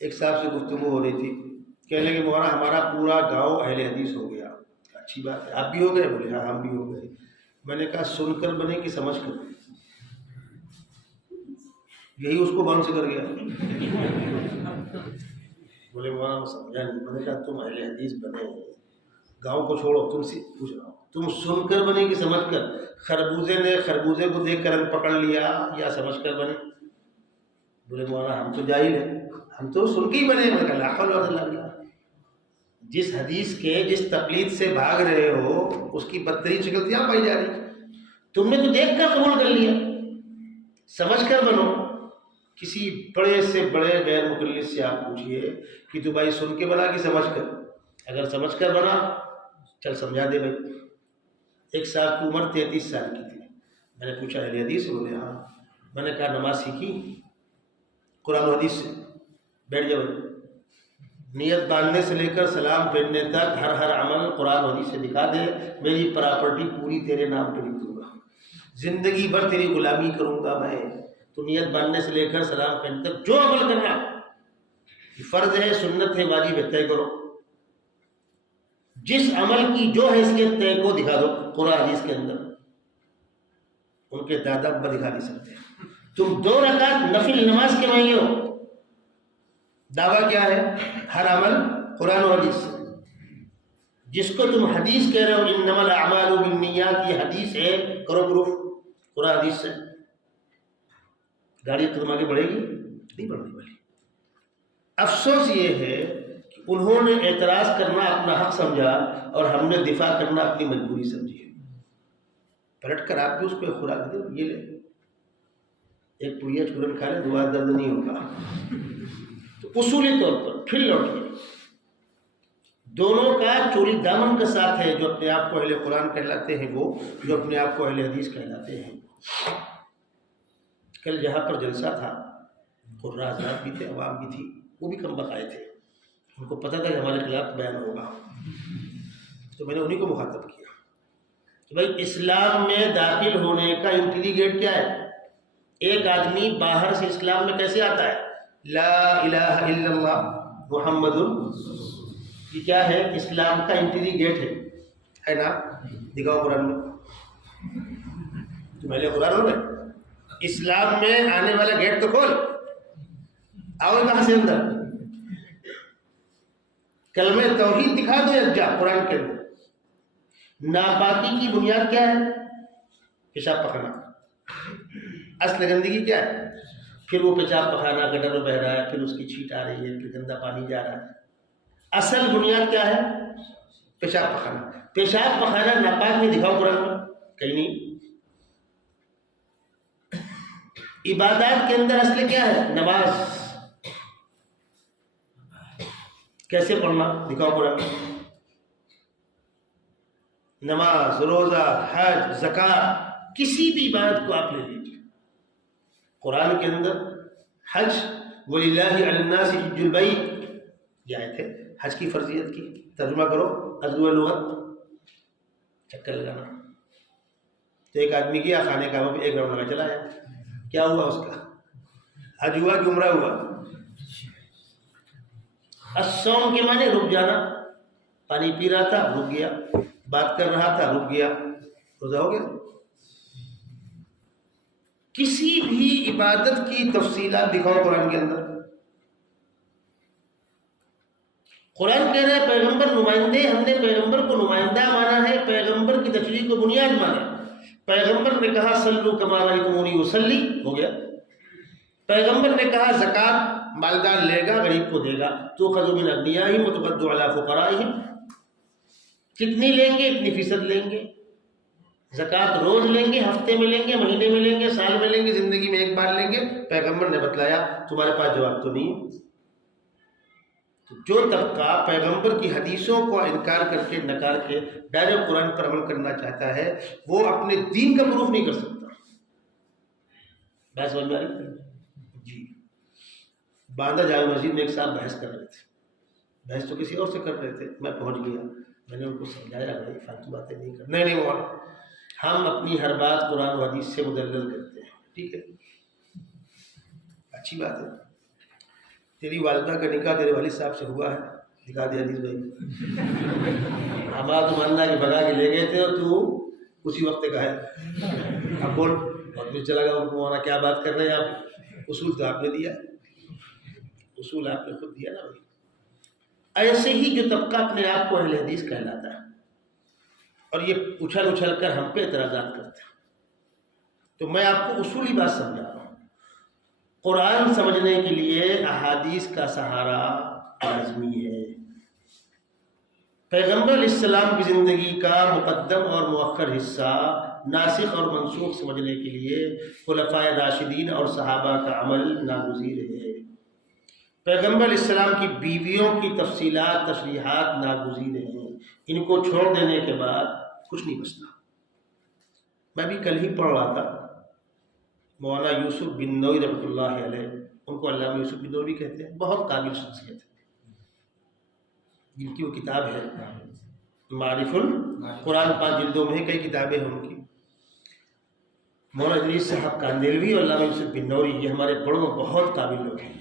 ایک صاحب سے گفتگو ہو رہی تھی، کہنے لگے مولانا ہمارا پورا گاؤں اہل حدیث ہو گیا۔ اچھی بات ہے، آپ بھی ہو گئے؟ بولے ہاں ہم بھی ہو گئے۔ میں نے کہا سن کر بنے کہ سمجھ کر؟ یہی اس کو باؤنس کر گیا۔ بولے مولانا سمجھا نہیں۔ میں نے کہا تم اہل حدیث بنے، گاؤں کو چھوڑو، تم سے پوچھ رہا ہوں، تم سن کر بنے کہ سمجھ کر؟ خربوزے نے خربوزے کو دیکھ کر رنگ پکڑ لیا یا سمجھ کر بنے؟ بولے مولانا ہم تو جاہل ہیں، ہم تو سن کے ہی بنے۔ میں نے کہا لا حول ولا قوت الا باللہ۔ جس حدیث کے جس تقلید سے بھاگ رہے ہو اس کی بدترین شکل یہاں پائی جا رہی۔ تم نے تو دیکھ کر قبول کر لیا، سمجھ کر بنو۔ کسی بڑے سے بڑے غیر مقلد سے آپ پوچھئے کہ تو بھائی سن کے بنا کہ سمجھ کر؟ اگر سمجھ کر بنا چل سمجھا دے بھائی، ایک صاحب کی عمر 33 سال کی تھی. میں نے پوچھا اہل حدیث؟ انہوں نے ہاں. میں نے کہا نماز سیکھی قرآن و حدیث سے؟ بیٹھ جاؤ. نیت باندھنے سے لے کر سلام پھیرنے تک ہر عمل قرآن و حدیث سے دکھا دے. میری پراپرٹی پوری تیرے نام پہ لکھ دوں گا، زندگی بھر تیری غلامی کروں گا میں. تو نیت باندھنے سے لے کر سلام پھیرنے تک جو عمل کرنا، فرض ہے، سنت ہے، واجب ہے، طے کرو. جس عمل کی جو حیثیت طے کو دکھا دو قرآن حدیث کے اندر. ان کے دادا ابا دکھا نہیں سکتے. تم 2 رکعت نفل نماز کے مانگے ہو، دعویٰ کیا ہے؟ ہر عمل قرآن و حدیث سے. جس کو تم حدیث کہہ رہے ہو انما الاعمال بالنیات، یہ حدیث ہے، کرو پروف قرآن حدیث سے. گاڑی تم آگے بڑھے گی نہیں بڑھنے والی. افسوس یہ ہے کہ انہوں نے اعتراض کرنا اپنا حق سمجھا اور ہم نے دفاع کرنا اپنی مجبوری سمجھی. پلٹ کر آپ بھی اس کو ایک خوراک دے، یہ لے ایک پڑیا چورن کھا لے، دوبارہ درد نہیں ہوگا. تو اصولی طور پر پھر لوٹ گئے. دونوں کا چوری دامن کا ساتھ ہے. جو اپنے آپ کو اہل قرآن کہلاتے ہیں وہ، جو اپنے آپ کو اہل حدیث کہلاتے ہیں. کل جہاں پر جلسہ تھا، قرآن حضرات بھی تھے، عوام بھی تھی، وہ بھی کم بقائے تھے. ان کو پتہ تھا کہ ہمارے خلاف بیان ہوگا، تو میں نے انہیں کو مخاطب کیا کہ بھائی اسلام میں داخل ہونے کا انٹری گیٹ کیا ہے؟ ایک آدمی باہر سے اسلام میں کیسے آتا ہے؟ لا الہ الا اللہ محمد، یہ کیا ہے؟ اسلام کا انٹری گیٹ ہے نا؟ دکھاؤ قرآن میں. تمہارے قرآن میں اسلام میں آنے والا گیٹ تو کھول. آؤ کہاں سے اندر؟ کلمہ توحید دکھا دو یکجا قرآن کے اندر. ناپاکی کی بنیاد کیا ہے؟ پیشاب پخانا. اصل گندگی کیا ہے؟ پھر وہ پیشاب پخانا گٹر میں بہ رہا ہے، پھر اس کی چھیٹ آ رہی ہے، پھر گندا پانی جا رہا ہے. اصل بنیاد کیا ہے؟ پیشاب پخانا. پیشاب پخانا ناپاک میں دکھاؤ قرآن میں، کہیں نہیں. عبادات کے اندر اصل کیا ہے؟ نماز. کیسے پڑھنا؟ دکھاؤ قرآن. نماز، روزہ، حج، زکوٰۃ، کسی بھی عبادت کو آپ لے لیجیے، قرآن کے اندر حج وَلِلَّهِ عَلَى النَّاسِ حِجُّ الْبَيْتِ، یہ آیت ہے حج کی فرضیت کی. ترجمہ کرو اردو لغت، چکر لگانا. تو ایک آدمی گیا خانے کعبہ پہ، 1 راؤنڈ لگا چلا آیا. کیا ہوا اس کا؟ حج ہوا کہ عمرہ ہوا؟ الصوم کے معنی رک جانا. پانی پی رہا تھا رک گیا، بات کر رہا تھا رک گیا، روزہ ہو گیا. کسی بھی عبادت کی تفصیلات دکھاؤ قرآن کے اندر. قرآن کہہ رہا ہے پیغمبر نمائندے، ہم نے پیغمبر کو نمائندہ مانا ہے، پیغمبر کی تشریح کو بنیاد مانا. پیغمبر نے کہا صلو کما رأیتمونی اصلی، ہو گیا. پیغمبر نے کہا زکوٰۃ مالدار لے گا غریب کو دے گا. تؤخذ من اغنیائہم وترد علی فقرائہم، کتنی لیں گے؟ اتنی فیصد لیں گے. زکوٰۃ روز لیں گے، ہفتے میں لیں گے، مہینے میں لیں گے، سال میں لیں گے، زندگی میں ایک بار لیں گے. پیغمبر نے بتلایا. تمہارے پاس جواب تو نہیں ہے. تو جو طبقہ پیغمبر کی حدیثوں کو انکار کر کے، نکار کے ڈائریکٹ قرآن پر عمل کرنا چاہتا ہے، وہ اپنے دین کا پروف نہیں کر سکتا. بحث سمجھ میں آ رہی؟ جی. باندہ جامع مسجد میں ایک صاحب بحث کر رہے تھے. بحث تو کسی اور سے کر رہے تھے، میں پہنچ گیا. میں نے ان کو سمجھایا بھائی فالتو باتیں نہیں کر. نہیں وہ ہم اپنی ہر بات قرآن و حدیث سے مدلل کرتے ہیں. ٹھیک ہے، اچھی بات ہے. تیری والدہ کا نکاح تیرے والد صاحب سے ہوا ہے، دکھا دے حدیث بھائی. ہمارا تو ماننا کہ بھگا کے لے گئے تھے اور تو اسی وقت کہا ہے. اب بول، اور پھر چلا گیا ان کو وہاں کیا بات کر رہے ہیں آپ. اصول تو آپ نے دیا، اصول آپ نے خود دیا نا بھائی. ایسے ہی جو طبقہ اپنے آپ کو اہل حدیث کہلاتا ہے اور یہ اچھل اچھل کر ہم پہ اعتراضات کرتے ہیں، تو میں آپ کو اصولی بات سمجھا رہا ہوں. قرآن سمجھنے کے لیے احادیث کا سہارا لازمی ہے. پیغمبر علیہ السلام کی زندگی کا مقدم اور مؤخر حصہ ناسخ اور منسوخ سمجھنے کے لیے خلفائے راشدین اور صحابہ کا عمل ناگزیر ہے. پیغمبر علیہ السلام کی بیویوں کی تفصیلات، تشریحات ناگزیر ہیں. ان کو چھوڑ دینے کے بعد کچھ نہیں بچتا. میں بھی کل ہی پڑھ رہا تھا، مولانا یوسف بن نوری رحمۃ اللہ علیہ، ان کو علامہ یوسف بن نوری کہتے ہیں، بہت قابل شخصیت ہے، جن کی وہ کتاب ہے معرف القرآن، 5 جلدوں میں ہے، کئی کتابیں ہیں ان کی۔ مولانا ادریس صاحب کاندیلوی اور علامہ یوسف بن نوری یہ ہمارے بڑوں میں بہت قابل لوگ ہیں۔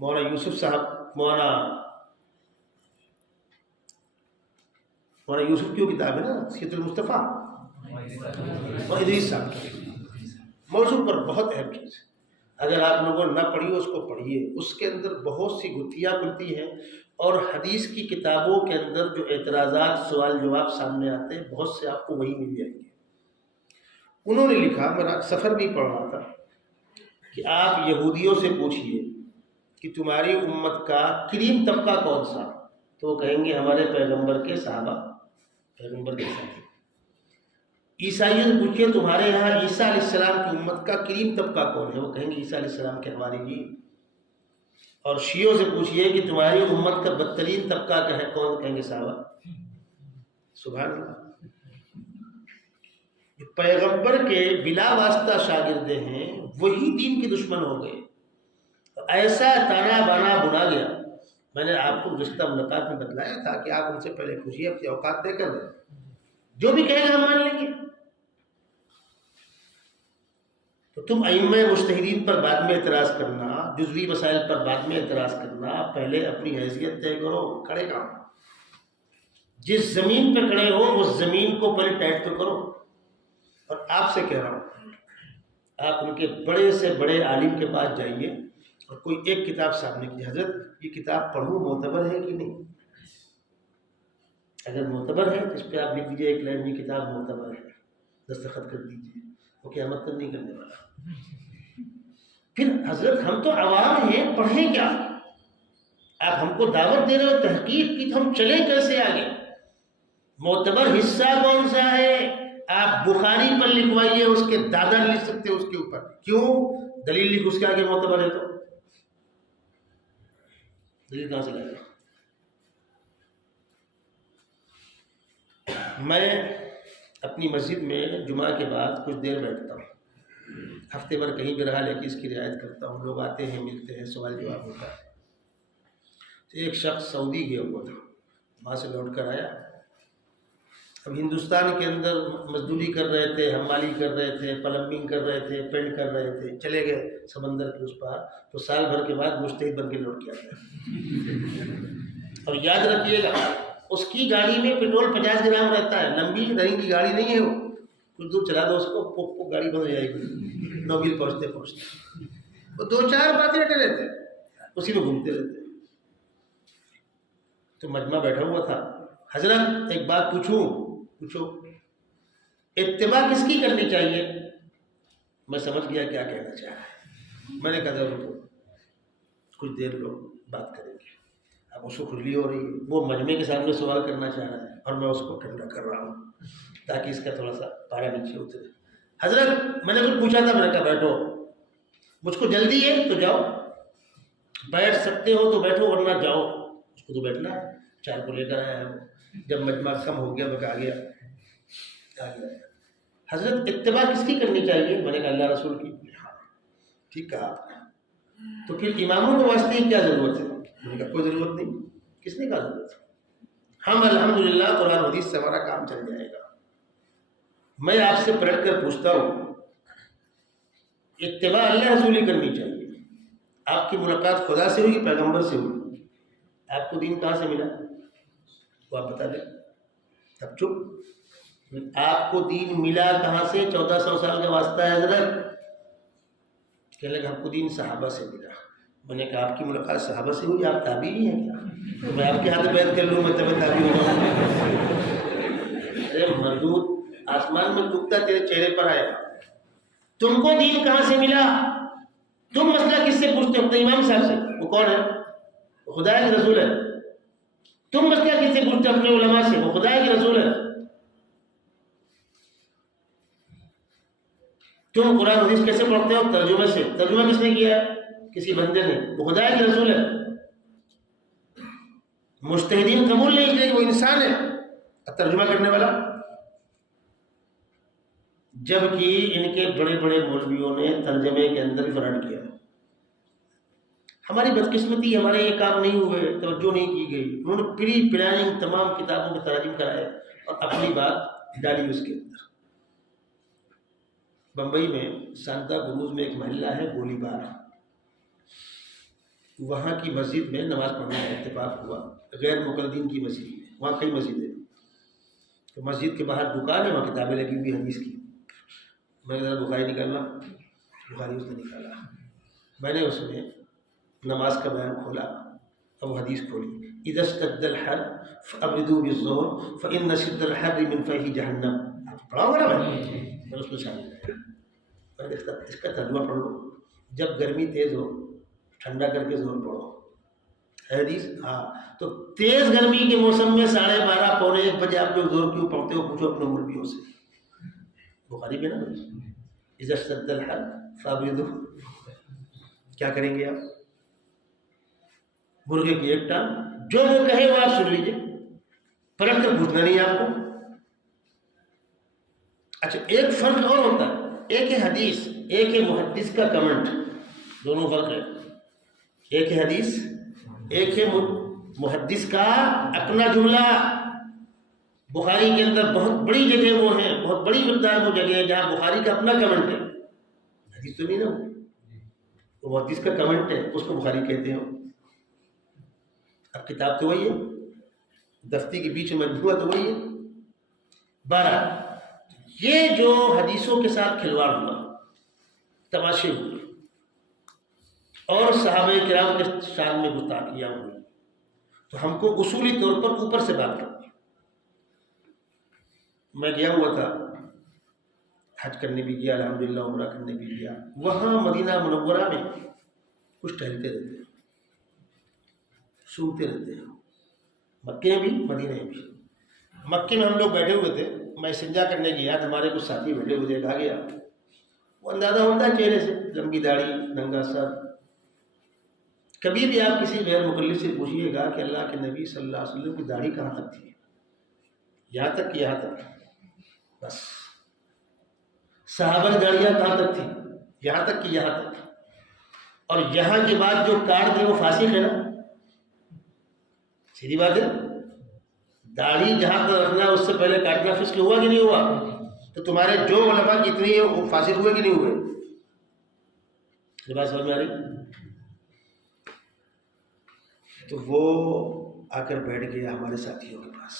مولانا یوسف صاحب، مولانا یوسف کی وہ کتاب ہے نا سیرت المصطفیٰ، اور ادریس صاحب کی موضوع پر بہت اہم چیز ہے، اگر آپ لوگوں نے نہ پڑھی ہو اس کو پڑھیے، اس کے اندر بہت سی گتھیاں کھلتی ہیں، اور حدیث کی کتابوں کے اندر جو اعتراضات، سوال جواب سامنے آتے ہیں، بہت سے آپ کو وہی مل جائیں گے۔ انہوں نے لکھا، میں سفر بھی پڑھ رہا تھا، کہ آپ یہودیوں سے پوچھئے کہ تمہاری امت کا کریم طبقہ کون سا، تو وہ کہیں گے ہمارے پیغمبر کے صحابہ، پیغمبر کے ساتھی۔ عیسائیوں سے پوچھئے تمہارے یہاں عیسیٰ علیہ السلام کی امت کا کریم طبقہ کون ہے، وہ کہیں گے عیسیٰ علیہ السلام کے حواریین۔ اور شیعوں سے پوچھئے کہ تمہاری امت کا بدترین طبقہ ہے کون، کہیں گے صحابہ۔ سبحان اللہ، پیغمبر کے بلا واسطہ شاگرد ہیں، وہی دین کے دشمن ہو گئے، ایسا تانا بانا بنا گیا۔ میں نے آپ کو گزشتہ ملاقات میں بتلایا تھا کہ آپ ان سے پہلے پوچھیے، اپنے اوقات طے کر لیں، جو بھی کہے گا ہم مان لیں گے۔ تو تم ائمہ مجتہدین پر بعد میں اعتراض کرنا، جزوی مسائل پر بعد میں اعتراض کرنا، پہلے اپنی حیثیت طے کرو، کھڑے کہاں، جس زمین پہ کھڑے ہو اس زمین کو پہلے ٹائٹ تو کرو۔ اور آپ سے کہہ رہا ہوں، آپ ان کے بڑے سے بڑے عالم کے پاس جائیے اور کوئی ایک کتاب سامنے کی، حضرت یہ کتاب پڑھوں، معتبر ہے کہ نہیں؟ اگر معتبر ہے تو اس پہ آپ لکھ دیجیے ایک لائن، یہ کتاب معتبر ہے، دستخط کر دیجیے، وہ قیامت تک نہیں کرنے والا۔ پھر حضرت ہم تو عوام ہیں، پڑھیں کیا؟ آپ ہم کو دعوت دے رہے ہو تحقیق کی، تو ہم چلیں کیسے آگے؟ معتبر حصہ کون سا ہے؟ آپ بخاری پر لکھوائیے، اس کے دادا نہیں لکھ سکتے اس کے اوپر، کیوں؟ دلیل لکھ اس کے آگے معتبر ہے تو دلیل کہاں سے لائے گا؟ میں اپنی مسجد میں جمعہ کے بعد کچھ دیر بیٹھتا ہوں، ہفتے بھر کہیں بھی رہا لیکن اس کی رعایت کرتا ہوں، لوگ آتے ہیں، ملتے ہیں، سوال جواب ہوتا ہے۔ تو ایک شخص سعودی گیا ہوا تھا، وہاں سے لوٹ کر آیا، اب ہندوستان کے اندر مزدوری کر رہے تھے، حمالی کر رہے تھے، پلمبنگ کر رہے تھے، پینٹ کر رہے تھے، چلے گئے سمندر کے اس پار، تو سال بھر کے بعد مجتہد بن کے لوٹ کے آتے ہیں۔ اور یاد رکھیے گا، اس کی گاڑی میں پیٹرول 50 گرام رہتا ہے، لمبی رنگ کی گاڑی نہیں ہے، وہ کچھ دور چلا دو اس کو، پوپ گاڑی بند ہو جائے گی، 9 میل پہنچتے وہ 2-4 باتیں رہتے رہتے ہیں، اسی میں گھومتے رہتے ہیں۔ تو مجمع بیٹھا ہوا تھا، حضرت ایک بات پوچھو، اتباع کس کی کرنی چاہیے؟ میں سمجھ گیا کیا کہنا چاہ رہا ہے، میں نے کہا ضرور کچھ دیر لوگ بات کریں گے، اب اس کو کھلی ہو رہی ہے، وہ مجمع کے سامنے سوال کرنا چاہ رہا ہے اور میں اس کو ٹھنڈا کر رہا ہوں تاکہ اس کا تھوڑا سا پارا نیچے اترے۔ حضرت میں نے کچھ پوچھا تھا، میں نے کہا بیٹھو، مجھ کو جلدی ہے تو جاؤ، بیٹھ سکتے ہو تو بیٹھو ورنہ جاؤ، اس کو تو بیٹھنا ہے، چائے کو لے کر آیا ہے۔ جب مجمع کم ہو گیا میں کہا گیا حضرت اتباع کس کی کرنی چاہیے؟ میں نے کہا اللہ رسول کی۔ ہاں ٹھیک کہا آپ نے، تو پھر اماموں کو واسطے کیا ضرورت ہے؟ میں نے کہا کوئی ضرورت نہیں۔ کس نے کہا ضرورت ہے؟ ہم الحمدللہ قرآن حدیث سے ہمارا کام چل جائے گا۔ میں آپ سے پلٹ کر پوچھتا ہوں، اتباع اللہ رسول ہی کرنی چاہیے، آپ کی ملاقات خدا سے ہوئی، پیغمبر سے ہوئی، آپ کو دین کہاں سے ملا وہ آپ بتا دیں؟ اب چپ، آپ کو دین ملا کہاں سے؟ 1400 سال کا واسطہ ہے حضرت، کہنے لگا آپ کو دین صحابہ سے ملا۔ میں نے کہا آپ کی ملاقات صحابہ سے ہوئی، آپ تابعی ہیں کیا؟ تو میں آپ کے ہاتھ بیعت کر لوں، میں تمہیں تابعی ہو جاؤں؟ ارے مردود، آسمان میں دکھتا تیرے چہرے پر آئے گا۔ تم کو دین کہاں سے ملا؟ تم مسئلہ کس سے پوچھتے ہو؟ اپنے امام صاحب سے، وہ کون ہے؟ وہ خدا کے رسول ہے۔ تم مسئلہ کس سے پوچھتے ہو؟ اپنے علماء سے، وہ خدا کے رسول ہے۔ تم قرآن حدیث کیسے پڑھتے ہو؟ ترجمے سے۔ ترجمہ کس نے کیا ہے؟ کسی بندے نے، وہ خدا کے رسول ہے۔ مجتہدین قبول نہیں کریں، وہ انسان ہے، ترجمہ کرنے والا جبکہ ان کے بڑے بڑے مولویوں نے ترجمے کے اندر فراڈ کیا. ہماری بدقسمتی، ہمارے یہ کام نہیں ہوئے، توجہ نہیں کی گئی. انہوں نے پری پلاننگ تمام کتابوں میں تراجم کرائے اور اپنی بات ڈالی اس کے اندر. بمبئی میں سانتا کروز میں ایک محلہ ہے گولی بار، وہاں کی مسجد میں نماز پڑھنے کا اتفاق ہوا، غیر مقلدین کی مسجد میں. وہاں کئی مسجد ہیں، تو مسجد کے باہر دکان ہے، وہاں کتابیں لگی ہوئی حدیث کی. میں نے بخاری نکالنا، بخاری اس نے نکالا. میں نے اس میں نماز کا بیان کھولا، اب حدیث کھولی، اذا اشتد الحر فابردوا بالظهر فان شد الحر من فیہ جہنم. پڑھا ہوگا نا میں اس میں شامل ہے. میں نے اس کا ترجمہ پڑھ لو، جب گرمی تیز ہو ٹھنڈا کر کے زور پڑھو. حدیث ہاں. تو تیز گرمی کے موسم میں 12:30 پونے 1 بجے آپ لوگ زور کیوں پڑھتے ہو؟ پوچھو اپنے مربیوں سے. بخاری میں نا اذا اشتد الحر فابردوا. کیا کریں گے آپ؟ مرغے کی ایک ٹانگ، جو وہ کہے وہ آپ سن لیجیے، پلٹ کر پوچھنا نہیں آپ کو. اچھا ایک فرق اور ہوتا ہے، ایک ہے حدیث، ایک ہے محدث کا کمنٹ. دونوں فرق ہے. ایک ہے حدیث، ایک ہے محدث کا اپنا جملہ. بخاری کے اندر بہت بڑی جگہ وہ ہیں، بہت بڑی مقدار وہ جگہ ہے جہاں بخاری کا اپنا کمنٹ ہے. حدیث تو نہیں نا، وہ محدث کا کمنٹ ہے، اس کو بخاری کہتے ہیں. اب کتاب تو وہی ہے، دفتی کے بیچ میں مجموعہ تو وہی ہے. 12 یہ جو حدیثوں کے ساتھ کھلواڑ ہوا، تماشے ہوئے اور صحابہ کرام کے شان میں گستاخیاں ہوئی، تو ہم کو اصولی طور پر اوپر سے بات کرنی. میں گیا ہوا تھا، حج کرنے بھی گیا، الحمدللہ عمرہ کرنے بھی گیا. وہاں مدینہ منورہ میں کچھ ٹہلتے رہتے ہیں، سنتے رہتے ہیں. مکے میں بھی مدینہ میں بھی. مکے میں ہم لوگ بیٹھے ہوئے تھے، میں استنجا کرنے گیا، ہمارے کچھ ساتھی بیٹھے ہوئے تھے. کہا گیا وہ اندازہ ہوتا ہے چہرے سے، لمبی داڑھی، ننگا سر. کبھی بھی آپ کسی غیر مقلد سے پوچھیے گا کہ اللہ کے نبی صلی اللہ علیہ وسلم کی داڑھی کہاں تک تھی؟ یہاں تک کہ یہاں تک، بس. صحابہ کی داڑیاں کہاں تک تھی؟ یہاں تک کہ یہاں تک. اور یہاں کے بعد جو کاٹ دے وہ فاسق ہے نا. سیدھی بات ہے. داڑھی جہاں پر رکھنا ہے اس سے پہلے کاٹنا فسق ہوا کہ نہیں ہوا؟ تو تمہارے جو علماء کتنی ہے وہ فاسق ہوئے کہ نہیں ہوئے؟ بات سمجھ میں آ رہی؟ تو وہ آ کر بیٹھ گیا ہمارے ساتھیوں کے پاس.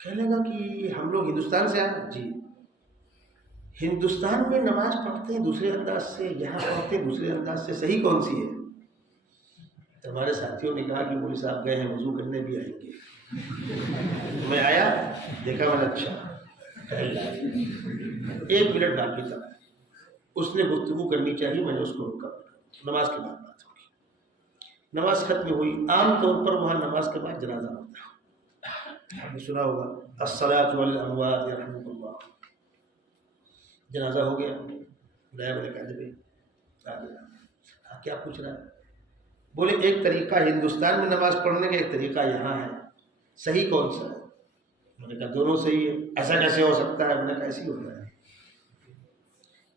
کہنے لگا کہ ہم لوگ ہندوستان سے آئے. جی. ہندوستان میں نماز پڑھتے ہیں دوسرے انداز سے، یہاں پڑھتے ہیں دوسرے انداز سے، صحیح کون سی ہے؟ تو ہمارے ساتھیوں نے کہا کہ مولوی صاحب گئے ہیں، وضو کرنے بھی آئیں گے. میں آیا، دیکھا، میں نے اچھا 1 منٹ باقی تھا. اس نے گفتگو کرنی چاہیے، میں نے اس کو روکا. نماز کے بعد بات ہوگی. نماز ختم ہوئی. عام طور پر وہاں نماز کے بعد جنازہ ہوتا ہے، آپ نے سنا ہوگا، الصلاۃ علی الاموات یرحمکم اللہ. جنازہ ہو گیا. بلایا، میں نے کہا جی ہاں کیا پوچھ رہا ہے؟ بولے ایک طریقہ ہندوستان میں نماز پڑھنے کا، ایک طریقہ یہاں ہے، صحیح کون سا ہے؟ میں نے کہا دونوں صحیح ہے. ایسا کیسے ہو سکتا ہے؟ میں نے کہا ایسے ہی ہوتا ہے.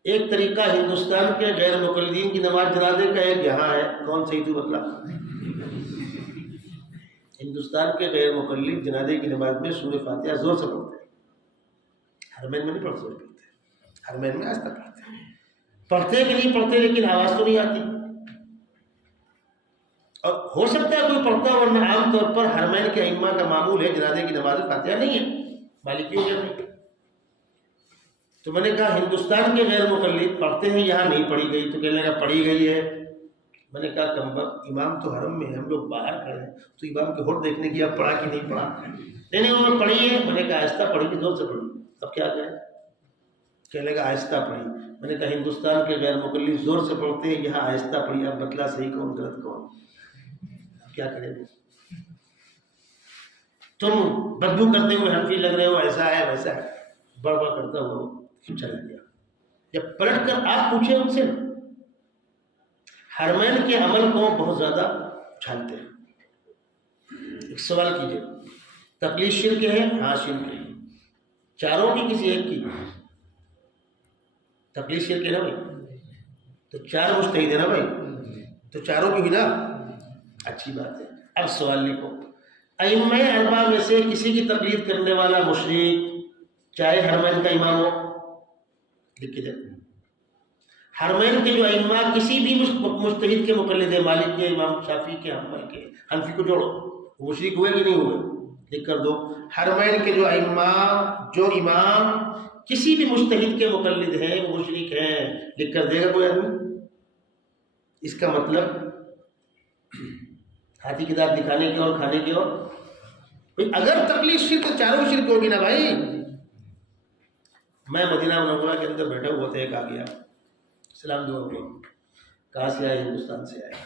ایک طریقہ ہندوستان کے غیر مقلدین کی نماز جنازے کا، ایک یہاں ہے. کون صحیح تو بتلا؟ ہندوستان کے غیر مقلد جنازے کی نماز میں سورہ فاتحہ زور سے پڑھتے ہیں. حرمین میں نہیں پڑھتے، زور پڑھتے ہیں. حرمین میں آہستہ پڑھتے ہیں. پڑھتے کہ نہیں پڑھتے، لیکن آواز تو نہیں آتی. اور ہو سکتا ہے کوئی پڑھتا، ورنہ عام طور پر حرمین کے ائمہ کا معمول ہے جنازے کی نماز فاتحہ نہیں ہے، مالکیوں کے نہیں. تو میں نے کہا ہندوستان کے غیر مقلد پڑھتے ہیں، یہاں نہیں پڑھی گئی. تو کہنے لگا پڑھی گئی ہے. میں نے کہا کمبخت، امام تو حرم میں ہے، ہم لوگ باہر کھڑے ہیں، تو امام کے ہوٹ دیکھنے کی اب پڑھا کہ نہیں پڑھا؟ نہیں انہوں نے پڑھی ہے. میں نے کہا آہستہ پڑھی کہ زور سے پڑھی؟ اب کیا کریں؟ کہنے لگا آہستہ پڑھی. میں نے کہا ہندوستان کے غیر مقلد زور سے پڑھتے ہیں، یہاں آہستہ پڑھی. اب بتلا صحیح کون غلط کون؟ کیا کریں گے؟ تم بدبو کرتے ہوئے حنفی لگ رہے ہو، ایسا ہے ویسا ہے، بڑبڑ کرتا ہوا چلا گیا. جب پلٹ کر آپ پوچھیں ان سے، حرمین کے عمل کو بہت زیادہ اچھالتے ہیں. ایک سوال کیجئے، تقلید شرک ہے؟ ہاں شرک ہے. چاروں کی کسی ایک کی تقلید شرک ہے نا بھائی. تو چار مجتہد ہے نا بھائی, تو چاروں کی بھی نا. اچھی بات ہے. اب سوال لکھو, ائمہ اربعہ میں سے کسی کی تقلید کرنے والا مشرک چاہے حرمین کا امام ہو, لکھ کے دے. حرمین کے جو ائمہ کسی بھی مجتہد کے مقلد ہے, مالک کے, امام شافعی کے, حنبل کے, حنفی کو جوڑو, مشرک ہوئے کہ نہیں ہوئے, لکھ کر دو. حرمین کے جو ائمہ, جو امام کسی بھی مجتہد کے مقلد ہیں وہ مشرک ہیں, لکھ کر دے گا کوئی آدمی؟ اس کا مطلب ہاتھی کی دانت دکھانے کے اور کھانے کے. اور اگر تقلید شرک تو چاروں شرک ہوگی نا بھائی. میں مدینہ منورہ کے اندر بیٹھا ہوا تھا, ایک آ گیا, سلام دعا ہوئی, کہاں سے آئے؟ ہندوستان سے آئے.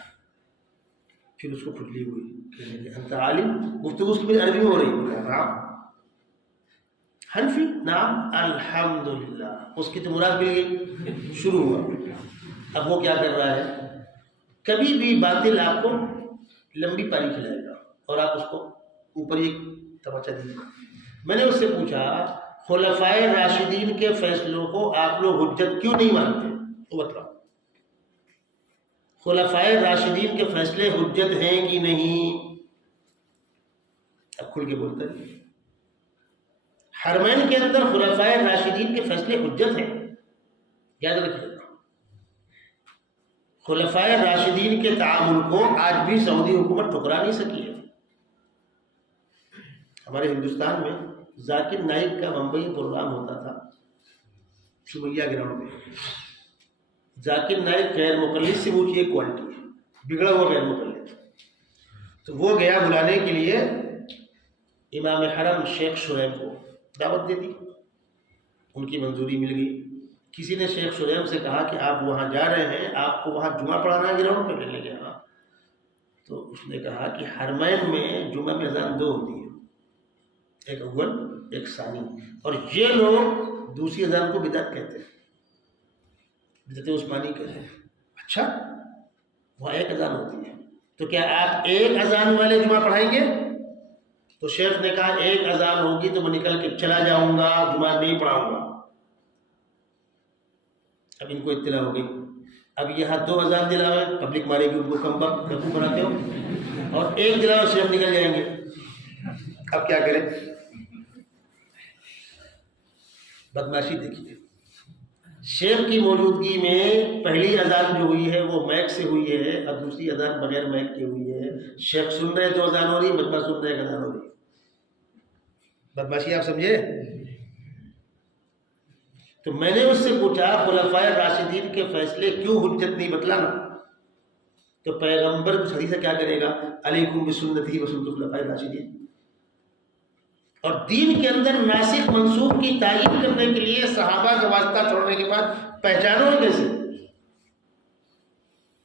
پھر اس کو کھجلی ہوئی, کہنے کہ انت عالم, گفتگو اس کی عربی میں ہو رہی. نعم. حنفی؟ نعم. الحمدللہ. اس کی تو مراد مل گئی, شروع ہوا. اب وہ کیا کر رہا ہے, کبھی بھی باطل آپ کو لمبی پاری کھلائے گا اور آپ اس کو اوپر ایک تماچا دیجیے. میں نے اس سے پوچھا خلفائے راشدین کے فیصلوں کو آپ لوگ حجت کیوں نہیں مانتے؟ تو بتلاؤ, خلفائے راشدین کے فیصلے حجت ہیں کہ نہیں؟ اب کھل کے بولتا ہے. حرمین کے اندر خلفائے راشدین کے فیصلے حجت ہیں, یاد رکھیے. خلفائے راشدین کے تعامل کو آج بھی سعودی حکومت ٹھکرا نہیں سکی ہے. ہمارے ہندوستان میں ذاکر نائک کا بمبئی پروگرام ہوتا تھا سمیا گراؤنڈ میں. ذاکر نائک غیر مقلد سے اونچی ایک کوالٹی ہے, بگڑا ہوا غیر مقلد. تو وہ گیا بلانے کے لیے امام حرم شیخ شعیب کو, دعوت دے دی, ان کی منظوری مل گئی. کسی نے شیخ شعیب سے کہا کہ آپ وہاں جا رہے ہیں, آپ کو وہاں جمعہ پڑھانا ہے گراؤنڈ پہ؟ کہنے لگے ہاں. تو اس نے کہا کہ حرمین میں جمعہ میں اذان دو ہوتی ہے, ایک اول ایک ثانی, اور یہ لوگ دوسری اذان کو بدعت کہتے ہیں, بدعت عثمانی کہتے ہیں. اچھا, وہاں ایک اذان ہوتی ہے, تو کیا آپ ایک اذان والے جمعہ پڑھائیں گے؟ تو شیخ نے کہا ایک اذان ہوگی تو میں نکل کے چلا جاؤں گا, جمعہ نہیں پڑھاؤں گا. اب ان کو اطلاع ہو گئی, اب یہاں دو اذان دلاوے, پبلک مارے گی ان کو, کم وقت کبو بناتے ہو, اور ایک دلاوے شیخ نکل جائیں گے. اب کیا کریں؟ بدماشی دیکھیے. شیخ کی موجودگی میں پہلی اذان جو ہوئی ہے وہ میک سے ہوئی ہے, اب دوسری اذان بغیر میک کے ہوئی ہے. شیخ سن رہے تو اذان ہو رہی, بدماش سن رہے اذان ہو رہی. بدماشی آپ سمجھے؟ تو میں نے اس سے پوچھا خلفائے راشدین کے فیصلے کیوں حجت نہیں بتلانا؟ تو پیغمبر اس حدیث سے کیا کرے گا, علیکم بسنتی و سنت الخلفاء الراشدین. اور دین کے اندر ناسخ منسوخ کی تعیین کرنے کے لیے صحابہ کا واسطہ چھوڑنے کے بعد پہچانو کیسے؟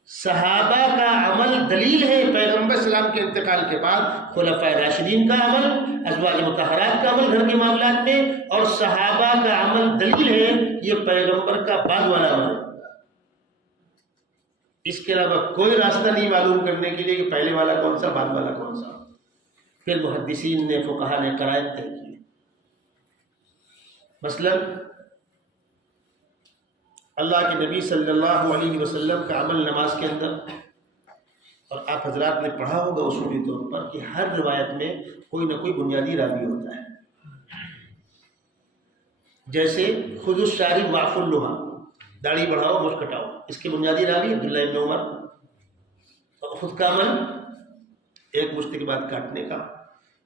صحابہ کا عمل دلیل ہے پیغمبر اسلام کے انتقال کے بعد, خلفائے راشدین کا عمل, ازواج مطہرات کا عمل گھر کے معاملات میں, اور صحابہ کا عمل دلیل ہے یہ پیغمبر کا بعد والا عمل ہے. اس کے علاوہ کوئی راستہ نہیں معلوم کرنے کے لیے کہ پہلے والا کون سا بعد والا کون سا. پھر محدثین نے, فقہا نے قرائن طے کی. مثلا اللہ کے نبی صلی اللہ علیہ وسلم کا عمل نماز کے اندر, اور آپ حضرات نے پڑھا ہوگا اصولی طور پر کہ ہر روایت میں کوئی نہ کوئی بنیادی راوی ہوتا ہے. جیسے خذ الشارب واعف اللحى, داڑھی بڑھاؤ مچھ کٹاؤ, اس کے بنیادی راوی عبداللہ ابن عمر. اور خود کا عمل ایک مشت کے بعد کاٹنے کا,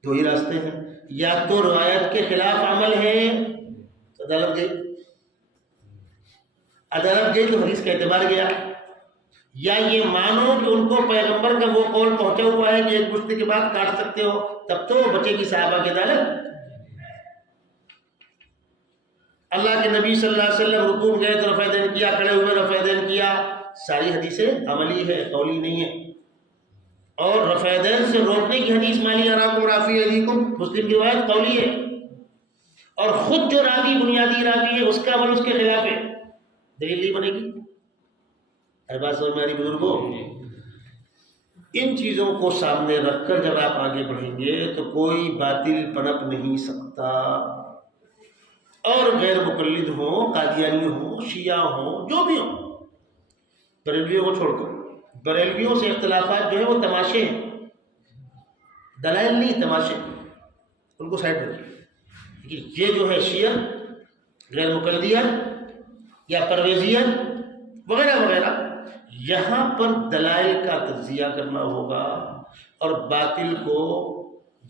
دو ہی راستے ہیں, یا تو روایت کے خلاف عمل ہے تو عدالت گئی, عدالت گئی تو حدیث کا اعتبار گیا, یا یہ مانو کہ ان کو پیغمبر کا وہ قول پہنچا ہوا ہے کہ ایک مشت کے بعد کاٹ سکتے ہو, تب تو بچے کی صحابہ کی عدالت. اللہ کے نبی صلی اللہ علیہ وسلم رکوع گئے تو رفع دین کیا, کھڑے ہوئے رفع دین کیا, ساری حدیثیں عملی ہے, قولی نہیں ہے. اور رفع دین سے روکنے کی حدیث مالی اراکم رافی علیکم, مسلم کی روایت قولی ہے. اور خود جو راوی بنیادی راوی ہے اس کا عمل اس کے خلاف ہے, دلیل نہیں بنے گی. ہر بات سمجھ میں آ رہی بزرگوں؟ ان چیزوں کو سامنے رکھ کر جب آپ آگے بڑھیں گے تو کوئی باطل پنپ نہیں سکتا. غیر مقلد ہوں، قادیانی ہوں، شیعہ ہوں، جو بھی ہوں، بریلویوں کو چھوڑ کر، بریلویوں سے اختلافات جو ہیں وہ تماشے ہیں، دلائل نہیں، تماشے، ان کو سائڈ رکھیے. لیکن یہ جو ہے شیعہ، غیر مقلدیت یا پرویزیت وغیرہ وغیرہ، یہاں پر دلائل کا تجزیہ کرنا ہوگا اور باطل کو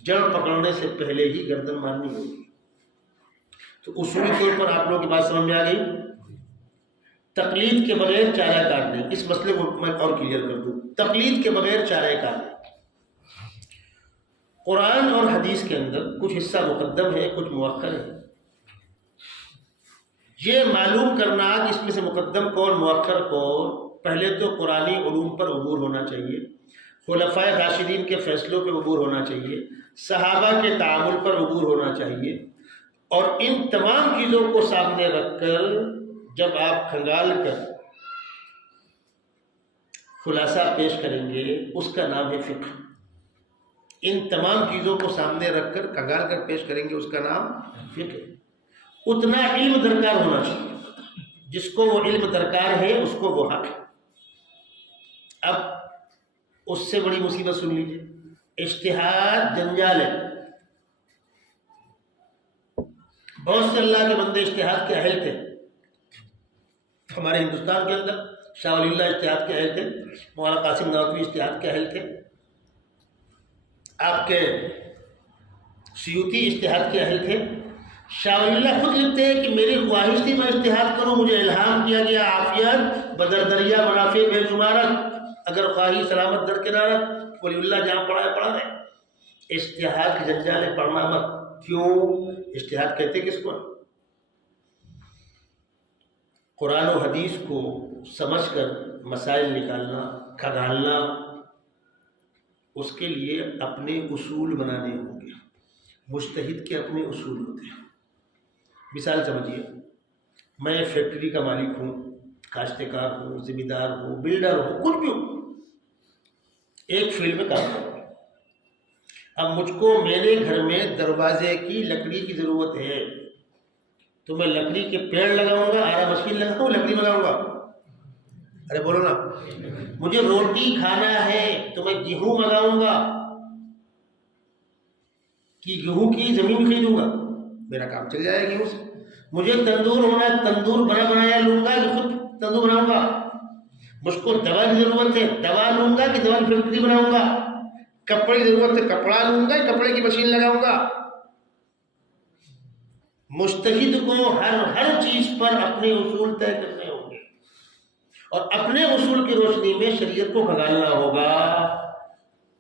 جڑ پکڑنے سے پہلے ہی گردن مارنی ہوگی. تو اصولی طور پر آپ لوگوں کی بات سمجھ میں آ گئی. تقلید کے بغیر چارہ کار نہیں. اس مسئلے کو میں اور کلیئر کر دوں. تقلید کے بغیر چارہ کار نہیں. قرآن اور حدیث کے اندر کچھ حصہ مقدم ہے، کچھ مؤخر ہے. یہ معلوم کرنا کہ اس میں سے مقدم کون مؤخر کون، پہلے تو قرآنی علوم پر عبور ہونا چاہیے، خلفائے راشدین کے فیصلوں پر عبور ہونا چاہیے، صحابہ کے تعامل پر عبور ہونا چاہیے. اور ان تمام چیزوں کو سامنے رکھ کر جب آپ کھنگال کر خلاصہ پیش کریں گے، اس کا نام ہے فقہ. ان تمام چیزوں کو سامنے رکھ کر کھنگال کر پیش کریں گے، اس کا نام فقہ. اتنا علم درکار ہونا چاہیے، جس کو وہ علم درکار ہے اس کو وہ حق ہے. اب اس سے بڑی مصیبت سن لیجیے. اجتہاد جنجال ہے. بہت سے اللہ کے بندے اجتہاد کے اہل تھے. ہمارے ہندوستان کے اندر شاہ ولی اللہ اجتہاد کے اہل تھے، مولانا قاسم نانوتوی اجتہاد کے اہل تھے، آپ کے سیوطی اجتہاد کے اہل تھے. شاہ ولی اللہ خود لکھتے ہیں کہ میری خواہش تھی میں اجتہاد کروں، مجھے الہام کیا گیا عافیت بدر دریا منافع بے شمارت، اگر خواہی سلامت در کنارت. ولی اللہ جہاں پڑھا ہے پڑھا ہے. اجتہاد کی جنجال ہے، پڑھنا مت. کیوں؟ اجتہاد کہتے کس کو؟ قرآن و حدیث کو سمجھ کر مسائل نکالنا، کھگالنا، اس کے لیے اپنے اصول بنانے ہوں گے. مجتہد کے اپنے اصول ہوتے ہیں. مثال سمجھیے، میں فیکٹری کا مالک ہوں، کاشتکار ہوں، ذمہ دار ہوں، بلڈر ہوں، کچھ بھی ہوں، ایک فیلڈ میں کام کروں. اب مجھ کو میرے گھر میں دروازے کی لکڑی کی ضرورت ہے، تو میں لکڑی کے پیڑ لگاؤں گا، آرا مشین لگاؤں گا، لکڑی لگاؤں گا. ارے بولو نا. مجھے روٹی کھانا ہے تو میں گیہوں منگاؤں گا کہ گیہوں کی زمین خریدوں گا، میرا کام چل جائے گا گیہوں سے. مجھے تندور ہونا ہے، تندور بنا بنایا لوں گا کہ خود تندور بناؤں گا. مجھ کو دوا کی ضرورت ہے، دوا لوں گا کہ دوا کی فیکٹری بناؤں گا. کپڑے کی ضرورت ہے، کپڑا لوں گا کہ کپڑے کی مشین لگاؤں گا. مجتہد کو ہر چیز پر اپنے اصول طے کرنے ہوں گے اور اپنے اصول کی روشنی میں شریعت کو کھگالنا ہوگا.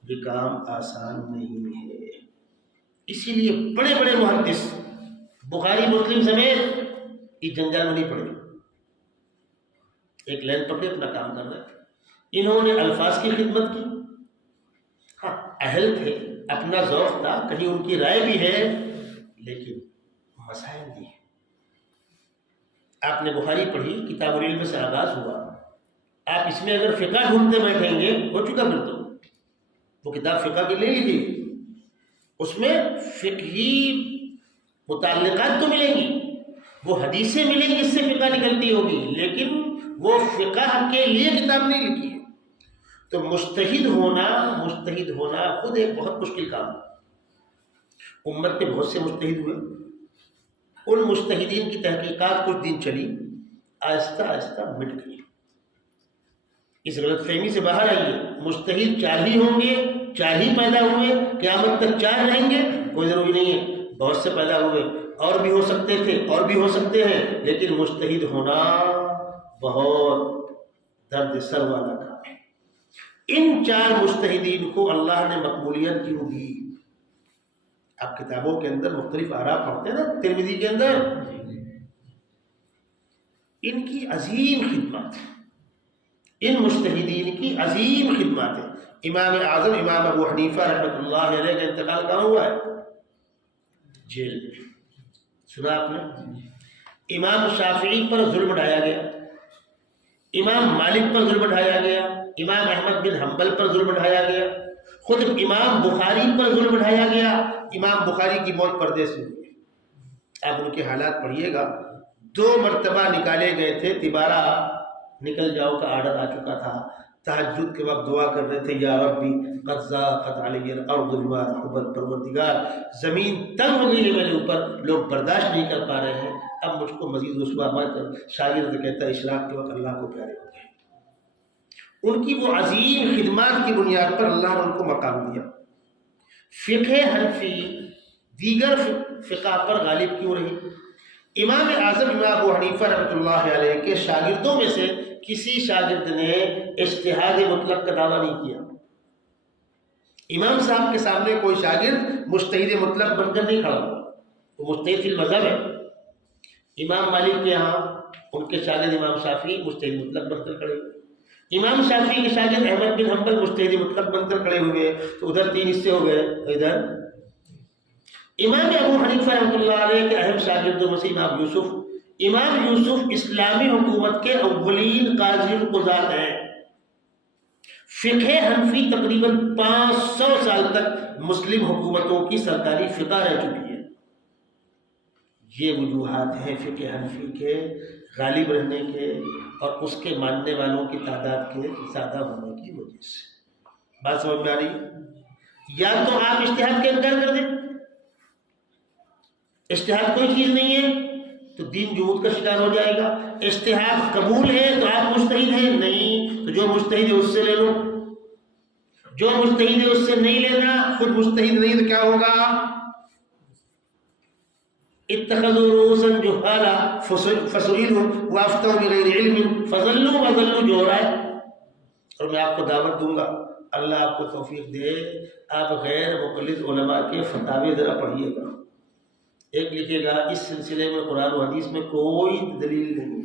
یہ کام آسان نہیں ہے. اسی لیے بڑے بڑے محدث بخاری مسلم سمیت اس جنجال میں نہیں پڑے. ایک لائن پکڑے اپنا کام کر رہے تھے. انہوں نے الفاظ کی خدمت کی، ہاں اہل تھے، اپنا ذوق تھا، کہیں ان کی رائے بھی ہے، لیکن مسائل نہیں ہے. آپ نے بخاری پڑھی، کتاب العلم سے آغاز ہوا. آپ اس میں اگر فقہ ڈھونڈتے بیٹھیں گے، ہو چکا پھر تو وہ کتاب فقہ کی لے لیجیے. اس میں فقہی متعلقات تو ملیں گی، وہ حدیثیں ملیں گی، اس سے فقہ نکلتی ہوگی، لیکن وہ فقہ کے لیے کتاب نہیں لکھی ہے. تو مجتہد ہونا خود ایک بہت مشکل کام ہے. امت کے بہت سے مجتہد ہوئے، ان مجتہدین کی تحقیقات کچھ دن چلی، آہستہ آہستہ مٹ گئی. اس غلط فہمی سے باہر آئیے. مجتہد 4 ہی ہوں گے، 4 ہی پیدا ہوئے، قیامت تک 4 رہیں گے، کوئی ضروری نہیں ہے. بہت سے پیدا ہوئے، اور بھی ہو سکتے تھے، اور بھی ہو سکتے ہیں، لیکن مجتہد ہونا بہت درد سر والا کام ہے. ان 4 مجتہدین کو اللہ نے مقبولیت کیوں دی؟ آپ کتابوں کے اندر مختلف آراء پڑھتے ہیں نا، ترمذی کے اندر، ان کی عظیم خدمات ہیں، ان مجتہدین کی عظیم خدمات ہیں. امام اعظم امام ابو حنیفہ رحمۃ اللہ علیہ کا انتقال کہاں ہوا ہے؟ جیل میں. سنا آپ نے؟ امام شافعی پر ظلم ڈھایا گیا، امام مالک پر ظلم ڈھایا گیا، امام احمد بن حنبل پر ظلم ڈھایا گیا، خود امام بخاری پر ظلم ڈھایا گیا. امام بخاری کی موت پردیس میں ہوئی. آپ ان کے حالات پڑھیے گا. 2 مرتبہ نکالے گئے تھے، تبارہ نکل جاؤ کا آرڈر آ چکا تھا. تہجد کے وقت دعا کر رہے تھے، یا ربی قد ضاقت علی الارض بما رحبت، پروردگار زمین تنگ ہو گئی ہے میرے اوپر، لوگ برداشت نہیں کر پا رہے ہیں، اب مجھ کو مزید رسوا مت کر. شاگرد کہتا ہے اشراق کے وقت اللہ کو پیارے ہو گئے. ان کی وہ عظیم خدمات کی بنیاد پر اللہ نے ان کو مقام دیا. فقہ حنفی دیگر فقہ پر غالب کیوں رہی؟ امام اعظم امام ابو حنیفہ رحمۃ اللہ علیہ کے شاگردوں میں سے کسی شاگرد نے اجتہاد مطلق کا دعویٰ نہیں کیا. امام صاحب کے سامنے کوئی شاگرد مجتہد مطلق بن کر نہیں کھڑا ہوا، وہ مجتہد فی المذہب ہے. امام مالک کے ہاں ان کے شاگرد امام شافعی مجتہد مطلق بن کر کھڑے ہوئے. امام شافعی کے شاگرد احمد بن حنبل مجتہد مطلق بن کر کھڑے ہوئے. تو ادھر 3 حصے ہو گئے. ادھر امام ابو حنیفہ رحمۃ اللہ علیہ کے اہم شاگردوں میں سے امام یوسف اسلامی حکومت کے اولین قاضی القضات ہیں. فقہ حنفی تقریباً 500 سال تک مسلم حکومتوں کی سرکاری فقہ رہ چکی ہے. یہ وجوہات ہیں فقہ حنفی کے غالب رہنے کے اور اس کے ماننے والوں کی تعداد کے زیادہ ہونے کی وجہ سے. بات سمجھ میں آ رہی ہے؟ یا تو آپ اجتہاد کا انکار کر دیں، اجتہاد کوئی چیز نہیں ہے تو دین جمود کا شکار ہو جائے گا. اجتہاد قبول ہے تو آپ مجتہد ہیں، نہیں تو جو مجتہد ہے اس سے لے لو. جو مجتہد ہے اس سے نہیں لینا، خود مجتہد نہیں تو کیا ہوگا؟ اتخذوا رؤوسا جهالا فسئلوا وافتوا بغیر علم فضلوا وضلوا، جو ہو رہا ہے. اور میں آپ کو دعوت دوں گا، اللہ آپ کو توفیق دے، آپ غیر مقلد علماء کے فتاوی ذرا پڑھیے گا. ایک لکھے گا اس سلسلے میں قرآن و حدیث میں کوئی دلیل نہیں،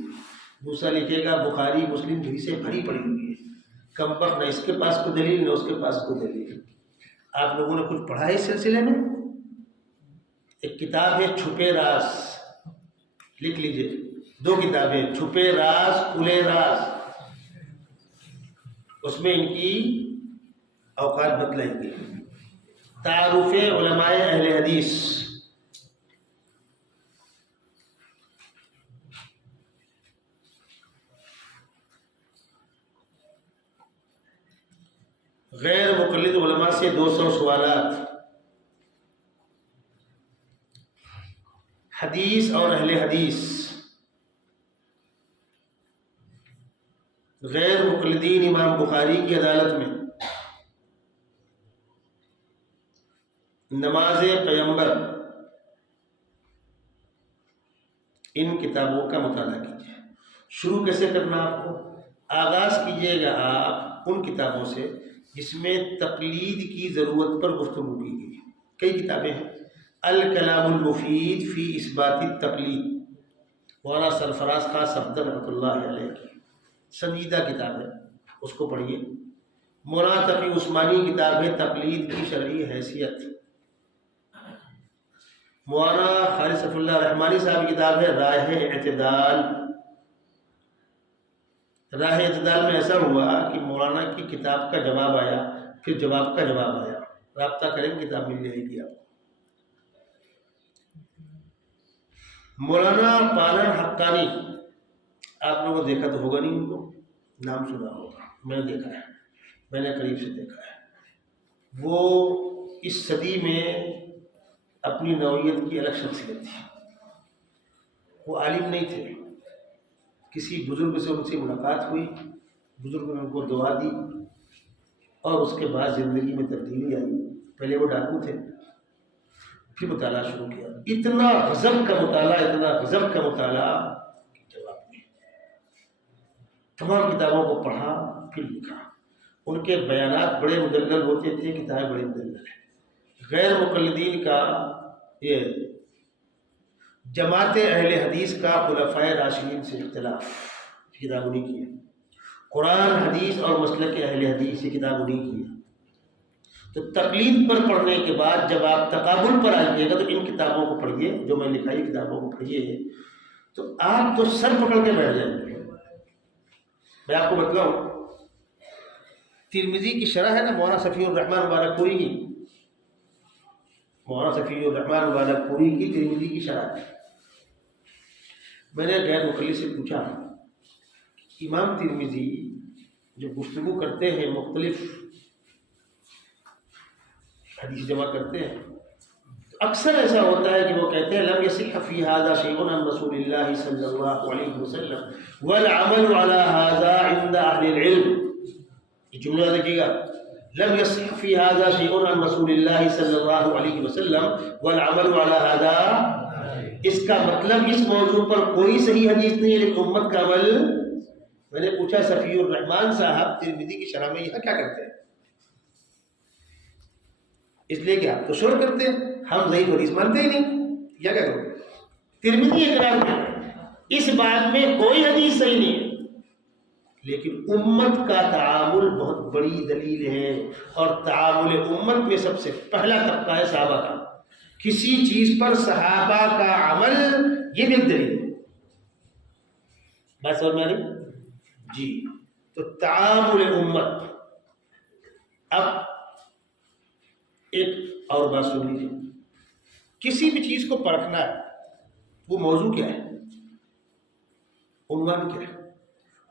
دوسرا لکھے گا بخاری مسلم حدیثیں بھری پڑی ہوئی ہے، کم وقت نہ اس کے پاس کوئی دلیل نہ اس کے پاس کوئی دلیل. آپ لوگوں نے کچھ پڑھا ہے اس سلسلے میں؟ ایک کتاب ہے چھپے راز، لکھ لیجئے. 2 کتابیں، چھپے راز کھلے راز. اس میں ان کی اوقات بتلائی گئی. تعارف علماء اہل حدیث، غیر مقلد علماء سے 200 سوالات، حدیث اور اہل حدیث، غیر مقلدین امام بخاری کی عدالت میں، نماز پیغمبر، ان کتابوں کا مطالعہ کیجیے. شروع کیسے کرنا؟ آپ کو آغاز کیجیے گا آپ ان کتابوں سے جس میں تقلید کی ضرورت پر گفتگو کی گئی. کئی کتابیں ہیں. الکلام المفید فی اثبات التقلید، مولانا سرفراز خان صفدر رحمۃ اللہ علیہ کی سنجیدہ کتاب ہے، اس کو پڑھیے. مولانا تقی عثمانی کتاب ہے تقلید کی شرعی حیثیت. مولانا خالد صفی اللہ رحمانی صاحب کی کتاب ہے راہ اعتدال. راہ اعتدال میں ایسا ہوا کہ مولانا کی کتاب کا جواب آیا، پھر جواب کا جواب آیا. رابطہ کریں، کتاب مل جائے گی آپ. مولانا پالن حقانی، آپ لوگوں نے دیکھا تو ہوگا نہیں، ان کو نام سنا ہوگا، میں نے دیکھا ہے، میں نے قریب سے دیکھا ہے. وہ اس صدی میں اپنی نوعیت کی الگ شخصیت تھی. وہ عالم نہیں تھے. کسی بزرگ سے ان سے ملاقات ہوئی، بزرگ نے ان کو دعا دی اور اس کے بعد زندگی میں تبدیلی آئی. پہلے وہ ڈاکو تھے، پھر مطالعہ شروع کیا. اتنا غضب کا مطالعہ جواب نہیں. تمام کتابوں کو پڑھا پھر لکھا. ان کے بیانات بڑے مدلل ہوتے تھے، کتابیں بڑے مدلل ہیں. غیر مقلدین کا یہ جماعت اہل حدیث کا خلفائے راشدین سے اختلاف، کتاب انہیں کی ہے. قرآن حدیث اور مسلک اہل حدیث، یہ کتاب انہیں کی ہے. تو تقلید پر پڑھنے کے بعد جب آپ تقابل پر آئیے گا تو ان کتابوں کو پڑھیے، جو میں لکھائی کتابوں کو پڑھیے، تو آپ تو سر پکڑ کے بیٹھ جائیں گے. میں آپ کو بتلاؤں، ترمذی کی شرح ہے نا مولانا صفی الرحمن مبارک پوری کی، مولانا صفی الرحمن مبارک پوری کی ترمذی کی شرح ہے. میں نے غیر مقلد سے پوچھا، امام ترمذی جو گفتگو کرتے ہیں مختلف حدیث جمع کرتے ہیں، اکثر ایسا ہوتا ہے کہ وہ کہتے ہیں لم يصح فی هذا شیء عن رسول اللہ صلی اللہ علیہ وسلم والعمل على هذا عند اہل العلم. یہ جملہ دیکھیے گا، لم يصح فی هذا شیء عن رسول اللہ صلی اللہ علیہ وسلم والعمل على هذا، اس کا مطلب اس موضوع پر کوئی صحیح حدیث نہیں ہے لیکن امت کا عمل. میں نے پوچھا صفی الرحمان صاحب ترمذی کی شرح میں یہاں کیا کرتے ہیں؟ اس لیے کہ آپ تو شور کرتے ہیں، ہم ضعیف حدیث مانتے ہی نہیں، یا کیا کرو؟ ترمذی اقرار کرتے اس بات میں کوئی حدیث صحیح نہیں ہے، لیکن امت کا تعامل بہت بڑی دلیل ہے، اور تعامل امت میں سب سے پہلا طبقہ ہے صحابہ کا. کسی چیز پر صحابہ کا عمل یہ بھی ایک دلیل ہے. بات سمجھ میں آ رہی؟ جی. تو تعامل امت. اب ایک اور بات سن لیجیے، کسی بھی چیز کو پرکھنا ہے، وہ موضوع کیا ہے، عنوان کیا ہے.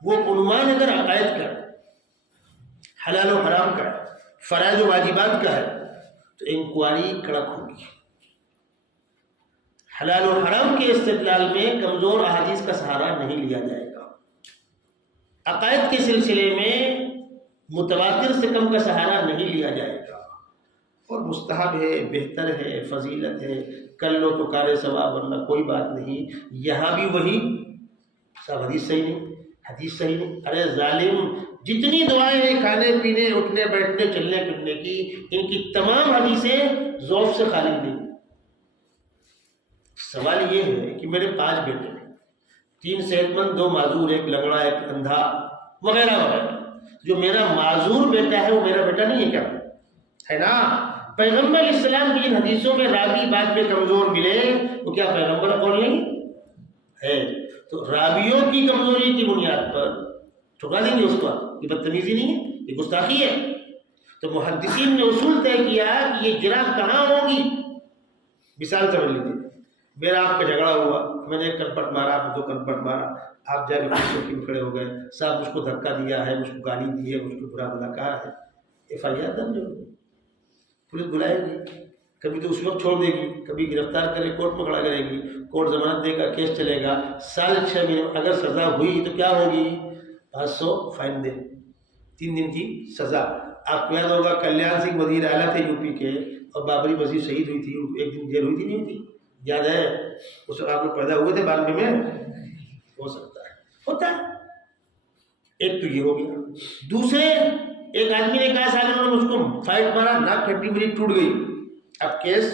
وہ عنوان اگر عقائد کا ہے، حلال و حرام کا ہے، فرائض و واجبات کا ہے، تو انکوائری کڑک ہوگی. حلال و حرام کے استدلال میں کمزور احادیث کا سہارا نہیں لیا جائے گا. عقائد کے سلسلے میں متواتر سے کم کا سہارا نہیں لیا جائے گا. اور مستحب ہے، بہتر ہے، فضیلت ہے، کر لو تو کار ثواب، ورنہ کوئی بات نہیں. یہاں بھی وہی سب حدیث صحیح نہیں، حدیث صحیح نہیں. ارے ظالم، جتنی دعائیں ہیں کھانے پینے اٹھنے بیٹھنے چلنے پھرنے کی، ان کی تمام حدیثیں ضعف سے خالی نہیں. سوال یہ ہے کہ میرے 5 بیٹے ہیں، 3 صحت مند، 2 معذور، 1 لنگڑا، 1 اندھا وغیرہ وغیرہ. جو میرا معذور بیٹا ہے وہ میرا بیٹا نہیں ہے کیا؟ ہے نا. پیغمبر علیہ السلام کی جن حدیثوں میں راوی بات میں کمزور ملے وہ کیا پیغمبر قول نہیں ہے؟ تو راویوں کی کمزوری کی بنیاد پر ٹھکا دیں گے اس کو؟ یہ بدتمیزی نہیں ہے، یہ گستاخی ہے. تو محدثین نے اصول طے کیا کہ یہ جرح کہاں ہوگی. مثال سمجھ لیجیے، میرا آپ کا جھگڑا ہوا، میں نے 1 کنپٹ مارا، آپ نے 2 کنپٹ مارا، آپ جا کے چوکی میں کھڑے ہو گئے، صاحب مجھ کو دھکا دیا ہے، مجھ کو گالی دی ہے، مجھ کو برا بھلا کہا ہے. FIR درج ہوگی، پولیس بلائے گی، کبھی تو اس وقت چھوڑ دے گی، کبھی گرفتار کرے کورٹ میں کھڑا کرے گی، کورٹ ضمانت دے گا، کیس چلے گا، سال 6 مہینے. اگر سزا ہوئی تو کیا ہوگی؟ 500 فائن دے، 3 دن کی سزا. آپ کو یاد ہوگا کلیان سنگھ وزیر اعلیٰ تھے UP کے، اور بابری مسجد شہید ہوئی تھی، 1 دن جیل ہوئی تھی نہیں ہوتی؟ یاد ہے؟ اس وقت آپ لوگ پیدا ہوئے تھے 92 میں، ہو سکتا ہے، ہوتا ہے. ایک تو یہ ہو گیا. دوسرے، ایک آدمی نے کہا صاحب انہوں نے مجھ کو فائٹ مارا، ناک کھٹی میری ٹوٹ گئی. اب کیس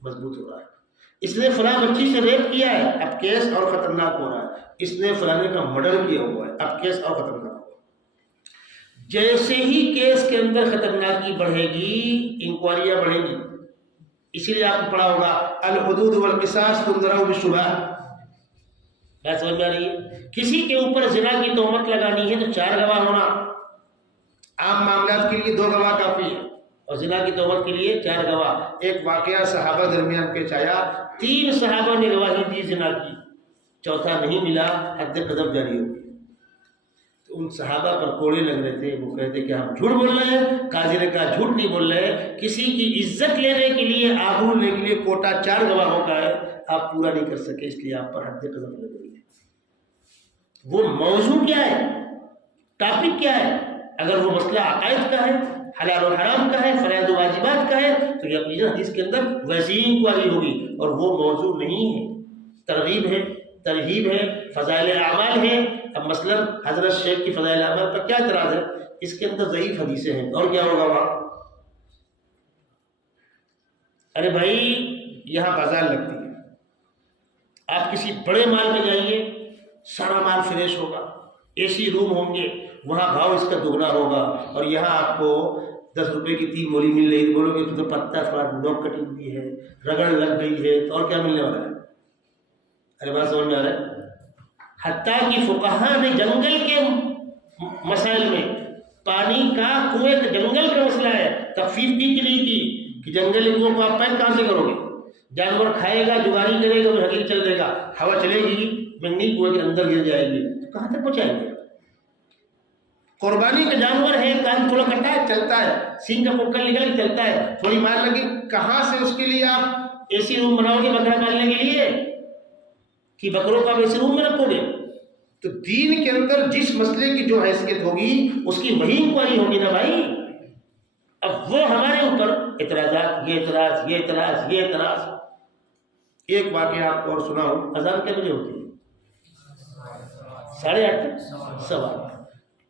مضبوط ہو رہا ہے. اس نے فلاں بچی سے ریپ کیا ہے، اب کیس اور خطرناک ہو رہا ہے. اس نے فلانے کا مرڈر کیا ہوا ہے، اب کیس اور خطرناک ہو رہا ہے. جیسے ہی کیس کے اندر خطرناکی بڑھے گی، انکوائریاں بڑھیں گی. اسی لیے آپ کو پڑھا ہوگا الحدود والقصاص تنظر بالشبہ. بات سمجھ میں آ رہی ہے؟ کسی کے اوپر زنا کی تہمت لگانی ہے تو 4 گواہ ہونا. عام معاملات کے لیے 2 گواہ کافی ہے، اور زنا کی تہمت کے لیے 4 گواہ. ایک واقعہ صحابہ درمیان پیش آیا، 3 صحابہ نے گواہی دی زنا کی، 4تھا نہیں ملا، حد قذف جاری ہو گئی. تو ان صحابہ پر کوڑے لگ رہے تھے، وہ کہتے کہ ہم جھوٹ بول رہے ہیں. قاضی نے کہا جھوٹ نہیں بول رہے، کسی کی عزت لینے کے لیے، آبرو لینے کے لیے کوٹا 4 گواہوں کا ہے، آپ پورا نہیں کر سکے، اس لیے آپ پر حد قذف لگ رہی ہے. وہ موضوع کیا ہے، ٹاپک کیا ہے؟ اگر وہ مسئلہ عقائد کا ہے، حلال و حرام کا ہے، فرائض و واجبات کا ہے، تو یہ اپنی حدیث کے اندر ویسی انکوائری ہوگی. اور وہ موضوع نہیں ہے، ترغیب ہے، ترہیب ہے، فضائل اعمال ہے. اب مثلا حضرت شیخ کی فضائل اعمال پر کیا اعتراض ہے؟ اس کے اندر ضعیف حدیثیں ہیں، اور کیا ہوگا وہاں؟ ارے بھائی یہاں بازار لگتی ہے، آپ کسی بڑے مال میں جائیے، سارا مال فریش ہوگا، AC روم ہوں گے، وہاں بھاؤ اس کا دگنا ہوگا. اور یہاں آپ کو 10 روپے کی 3 مولی مل رہی ہے، بولو گے تو پتا تھوڑا ڈوک کٹی ہوئی ہے، رگڑ لگ گئی ہے، تو اور کیا ملنے والا ہے؟ ارے بات سمجھ میں آ رہا ہے؟ حتیٰ کہ فقہا نے جنگل کے مسائل میں پانی کا، کنویں جنگل کا مسئلہ ہے، تخفیف کی کہ نہیں کی کہ جنگلی کنویں کو آپ پائپ کہاں سے کرو گے؟ جانور کھائے گا، جگاری کرے گا، وہ حقیقت چل دے گا، ہوا چلے گی منگنی کنویں کے اندر گر جائے گی، تو کہاں تک پہنچائیں گے؟ قربانی کا جانور ہے، کان تھوڑا کٹا ہے چلتا ہے، سینگ کا پکڑ نکل کے چلتا ہے، تھوڑی مار لگی، کہاں سے اس کے لیے آپ اے سی روم بناؤ گے بکرا پالنے کے لیے کہ بکروں کا اے سی روم میں رکھو گے؟ تو دین کے اندر جس مسئلے کی جو حیثیت ہوگی اس کی وہی انکوائری ہوگی نا بھائی۔ اب وہ ہمارے اوپر اعتراضات، یہ اعتراض، یہ اعتراض، یہ اعتراض۔ ایک واقعہ آپ کو اور سناؤں، اذان کتنے بجے ہوتی ہے؟ 8:30 سوا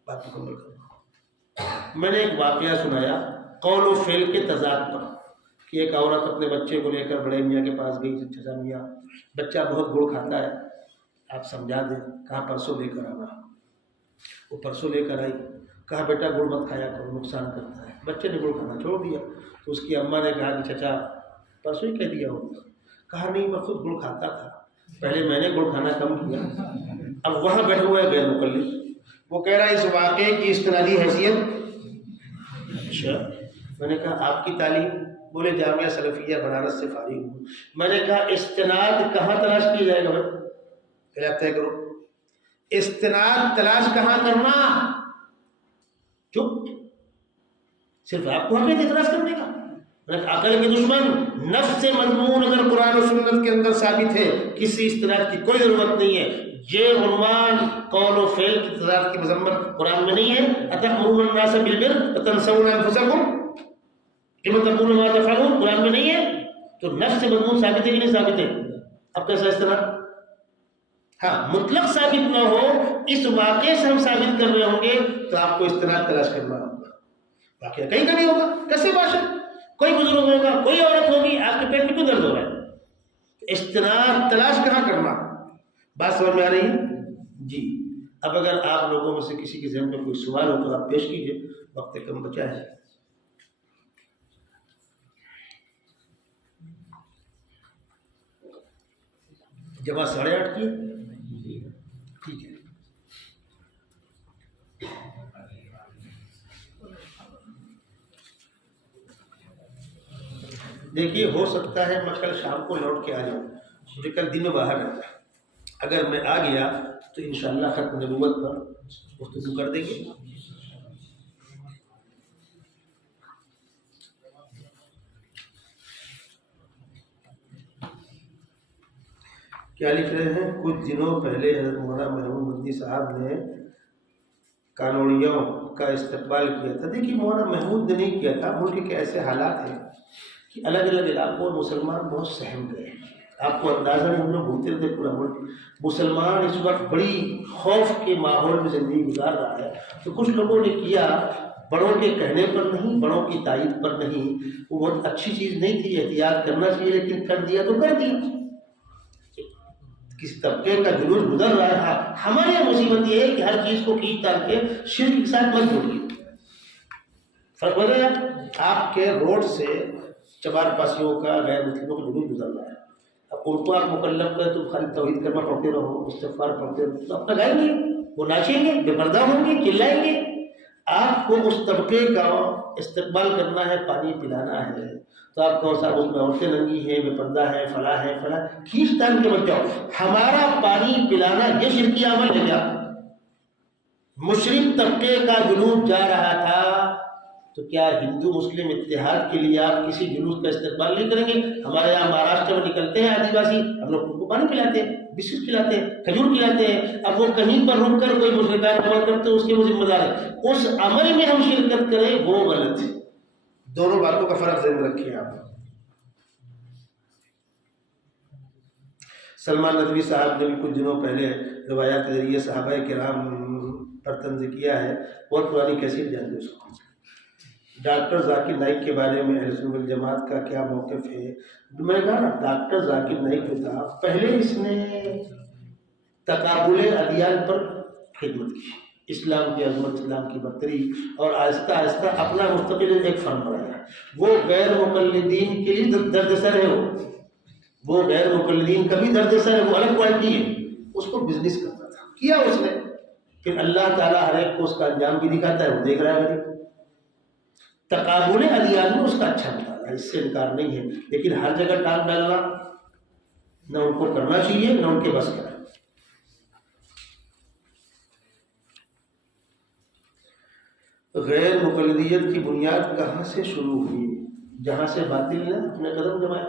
بات مکمل کروں۔ میں نے ایک واقعہ سنایا قول و فعل کے تضاد پر کہ ایک عورت اپنے بچے کو لے کر بڑے میاں کے پاس گئی، چچا میاں بچہ بہت گڑ کھاتا ہے، آپ سمجھا دیں۔ کہا پرسوں لے کر آنا۔ وہ پرسوں لے کر آئی، کہا بیٹا گڑ مت کھایا کرو، نقصان کرتا ہے۔ بچے نے گڑ کھانا چھوڑ دیا تو اس کی اماں نے کہا کہ چچا پرسوں ہی کہہ دیا ہوگا۔ کہا نہیں، میں خود گڑ کھاتا تھا، پہلے میں نے گڑ کھانا کم کیا، اب وہاں بیٹھا ہوا ہے غیر مکلف، وہ کہہ رہا ہے اس واقعے کی استنادی حیثیت۔ اچھا، میں نے کہا آپ کی تعلیم؟ بولے جامعہ سلفیہ بنارس سے فارغ ہوں۔ میں نے کہا استناد کہاں تلاش کیا جائے گا بھائی؟ پہلے طے کرو، استناد تلاش کہاں کرنا؟ چپ، صرف آپ کو ہمیں اعتراض کرنے کا؟ عقل کے دشمن، نفس سے مضمون اگر قرآن و سنت کے اندر ثابت ہے، کسی استناد کی کوئی ضرورت نہیں ہے۔ یہ عنوان قول و فعل کی تضاد کی مذمت قرآن میں نہیں ہے۔ اتأمرون الناس بالبر وتنسون انفسکم لم تقولون ما تفعلون، قرآن میں نہیں ہے۔ تو نفس سے مضمون ثابت ہے کہ نہیں ثابت ہے؟ اب کیسا استناد؟ ہاں، مطلق ثابت نہ ہو، اس واقعے سے ہم ثابت کر رہے ہوں گے تو آپ کو استناد تلاش کرنا ہوگا۔ واقعہ کہیں کا نہیں ہوگا، کیسے باشد کوئی بزرگ ہوگا، کوئی عورت ہوگی، آپ کے پیٹ میں کیوں درد ہو رہا ہے؟ استناد تلاش کہاں کرنا؟ بات سمجھ میں آ رہی ہے جی؟ اب اگر آپ لوگوں میں سے کسی کے ذہن میں کوئی سوال ہو تو آپ پیش کیجئے، وقت کم بچا ہے۔ جمع 8:30 کی ٹھیک ہے۔ دیکھیے، ہو سکتا ہے میں کل شام کو لوٹ کے آ جاؤں، مجھے کل دن میں باہر رہتا ہے۔ اگر میں آ گیا تو انشاءاللہ ختم نبوت پر گفتگو کر دیں گے۔ کیا لکھ رہے ہیں؟ کچھ دنوں پہلے حضرت مولانا محمود مدنی صاحب نے کانوڑیوں کا استقبال کیا تھا۔ دیکھیے، مولانا محمود نے نہیں کیا تھا، ملک کے ایسے حالات ہیں کہ الگ الگ علاقوں میں مسلمان بہت سہم گئے۔ آپ کو اندازہ نہیں، ہم لوگ گھومتے رہتے پورا ملک، مسلمان اس وقت بڑی خوف کے ماحول میں زندگی گزار رہا ہے۔ تو کچھ لوگوں نے کیا، بڑوں کے کہنے پر نہیں، بڑوں کی تائید پر نہیں، وہ بہت اچھی چیز نہیں تھی، احتیاط کرنا چاہیے، لیکن کر دیا تو کر دیا۔ کس طبقے کا جلوس گزر رہا ہے، ہمارے یہاں مصیبت یہ ہے کہ ہر چیز کو کھینچ تان کے شرک کے ساتھ مت جوڑیے۔ فرق ہو رہا ہے؟ آپ کے روڈ سے چمار پاسیوں کا، غیر مسلموں کا جلوس گزر رہا ہے، اب ان کو آپ مکلف کریں تو خالی توحید کرنا پڑھتے رہو، استغفار پڑھتے رہو، تو اپنا گائیں گے، وہ ناچیں گے، بے پردہ ہوں گے، چلائیں گے۔ آپ کو اس طبقے کا استقبال کرنا ہے، پانی پلانا ہے، تو آپ کون صاحب اس میں عورتیں ننگی ہیں، بے پردہ ہے، فلاں ہے، فلاں، کھینچ تان کے مت جاؤ۔ ہمارا پانی پلانا یہ شرکی عمل ہے کیا؟ مشرک طبقے کا جلوس جا رہا تھا تو کیا ہندو مسلم اتحاد کے لیے آپ کسی جلوس کا استقبال نہیں کریں گے؟ ہمارے یہاں مہاراشٹر میں نکلتے ہیں آدیواسی، ہم لوگ ان کو پانی پلاتے ہیں، بسکٹ کھلاتے ہیں، کھجور کھلاتے ہیں، اب وہ کہیں پر رک کر کوئی مشرکانہ عمل کرتے ہیں، اس کے وہ ذمہ دار ہے۔ اس عمل میں ہم شرکت کریں وہ غلط ہے۔ دونوں باتوں کا فرق ذہن رکھیے آپ۔ سلمان ندوی صاحب نے بھی کچھ دنوں پہلے روایات کے ذریعے صحابہ کرام پر طنز کیا ہے، بہت پرانی کیسٹ جانتے اس کو۔ ڈاکٹر ذاکر نائک کے بارے میں اہل سنت والجماعت کا کیا موقف ہے؟ میں نے کہا نا، ڈاکٹر ذاکر نائک جو تھا، پہلے اس نے تقابل ادیان پر خدمت کی، اسلام کی عظمت، اسلام کی برتری، اور آہستہ آہستہ اپنا مستقل ایک فرم بنایا۔ وہ غیر مقلدین کے لیے درد سر ہے، وہ غیر مقلدین کا بھی درد سر ہے، وہ الگ کوالٹی ہے، اس کو بزنس کرتا تھا، کیا اس نے۔ پھر اللہ تعالیٰ ہر ایک کو اس کا انجام بھی دکھاتا ہے، وہ دیکھ رہا ہے۔ تقابل ادیان میں اس کا اچھا مطالعہ ہے، اس سے انکار نہیں ہے، لیکن ہر جگہ ٹال ڈالنا نہ ان کو کرنا چاہیے نہ ان کے بس کا ہے۔ غیر مقلدیت کی بنیاد کہاں سے شروع ہوئی؟ جہاں سے باطل نے اپنے قدم جمائے۔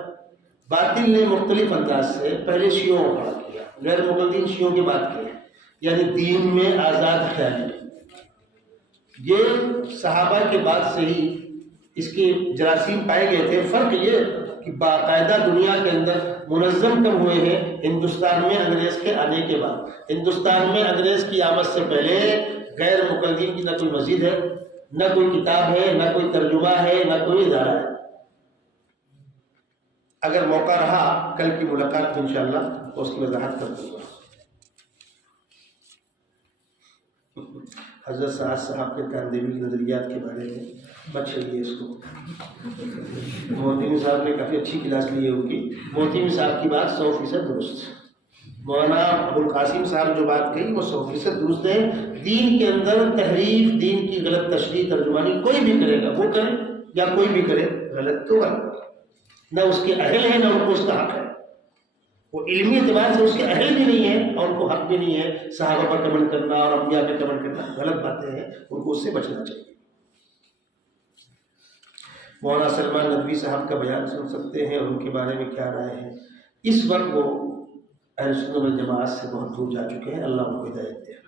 باطل نے مختلف انداز سے پہلے شیعوں کو کھڑا کیا، غیر مقلدین شیعوں کی بات کی ہے، یعنی دین میں آزاد خیالی۔ یہ صحابہ کے بعد سے ہی اس کے جراثیم پائے گئے تھے۔ فرق یہ کہ باقاعدہ دنیا کے اندر منظم کب ہوئے ہیں؟ ہندوستان میں انگریز کے آنے کے بعد۔ ہندوستان میں انگریز کی آمد سے پہلے غیر مقلدین کی نہ کوئی مسجد ہے، نہ کوئی کتاب ہے، نہ کوئی ترجمہ ہے، نہ کوئی ادارہ ہے۔ اگر موقع رہا کل کی ملاقات میں انشاءاللہ اس کی وضاحت کر دوں گا۔ حضرت سعد صاحب کے کاندیوی کی نظریات کے بارے میں مت چاہیے اس کو۔ موتیمی صاحب نے کافی اچھی کلاس لی ہے ان کی۔ موتیمی صاحب کی بات 100% درست ہے۔ مولانا ابوالقاسم صاحب جو بات کہی وہ 100% درست ہے۔ دین کے اندر تحریف، دین کی غلط تشریح ترجمانی کوئی بھی کرے گا، وہ کرے یا کوئی بھی کرے، غلط تو غلط، نہ اس کے اہل ہے نہ ان کو اس کا حق ہے۔ وہ علمی اعتبار سے اس کے اہل بھی نہیں ہے اور ان کو حق بھی نہیں ہے صحابہ پر کمنٹ کرنا اور انبیاء پر کمنٹ کرنا، غلط باتیں ہیں، ان کو اس سے بچنا چاہیے۔ مولانا سلمان ندوی صاحب کا بیان سن سکتے ہیں، ان کے بارے میں کیا رائے ہے۔ اس وقت وہ اہل سنت والجماعت سے بہت دور جا چکے ہیں، اللہ ان کو ہدایت دے۔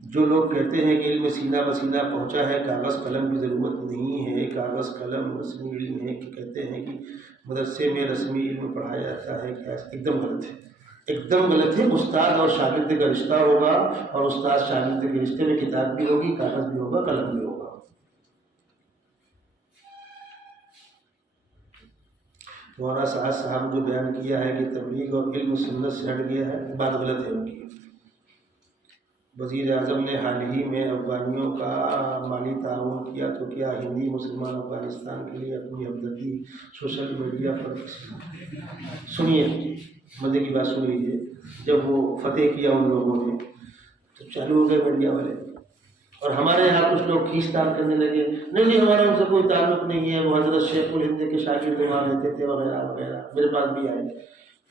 جو لوگ کہتے ہیں کہ علم سینہ بسینہ پہنچا ہے، کاغذ قلم کی ضرورت نہیں ہے، کاغذ قلم رسمی علم ہے، کہ کہتے ہیں کہ مدرسے میں رسمی علم پڑھایا جاتا ہے، کیا ایک دم غلط ہے، ایک دم غلط ہے۔ استاد اور شاگرد کا رشتہ ہوگا، اور استاد شاگرد کے رشتے میں کتاب بھی ہوگی، کاغذ بھی ہوگا، قلم بھی ہوگا۔ مولانا سعد صاحب جو بیان کیا ہے کہ تبلیغ اور علم سنت سے ہٹ گیا ہے، بات غلط ہے ان کی۔ وزیر اعظم نے حال ہی میں افغانیوں کا مالی تعاون کیا، تو کیا ہندی مسلمان افغانستان کے لیے اپنی ہمدردی سوشل میڈیا پر؟ سنیے، مزے کی بات سن لیجیے۔ جب وہ فتح کیا ان لوگوں نے تو چالو ہو گئے میڈیا والے، اور ہمارے یہاں کچھ لوگ کھینچ تان کرنے لگے، نہیں ہمارا ان سے کوئی تعلق نہیں ہے، وہ حضرت شیخ الہند کے شاگرد وہاں رہتے تھے وغیرہ وغیرہ۔ میرے پاس بھی آئے،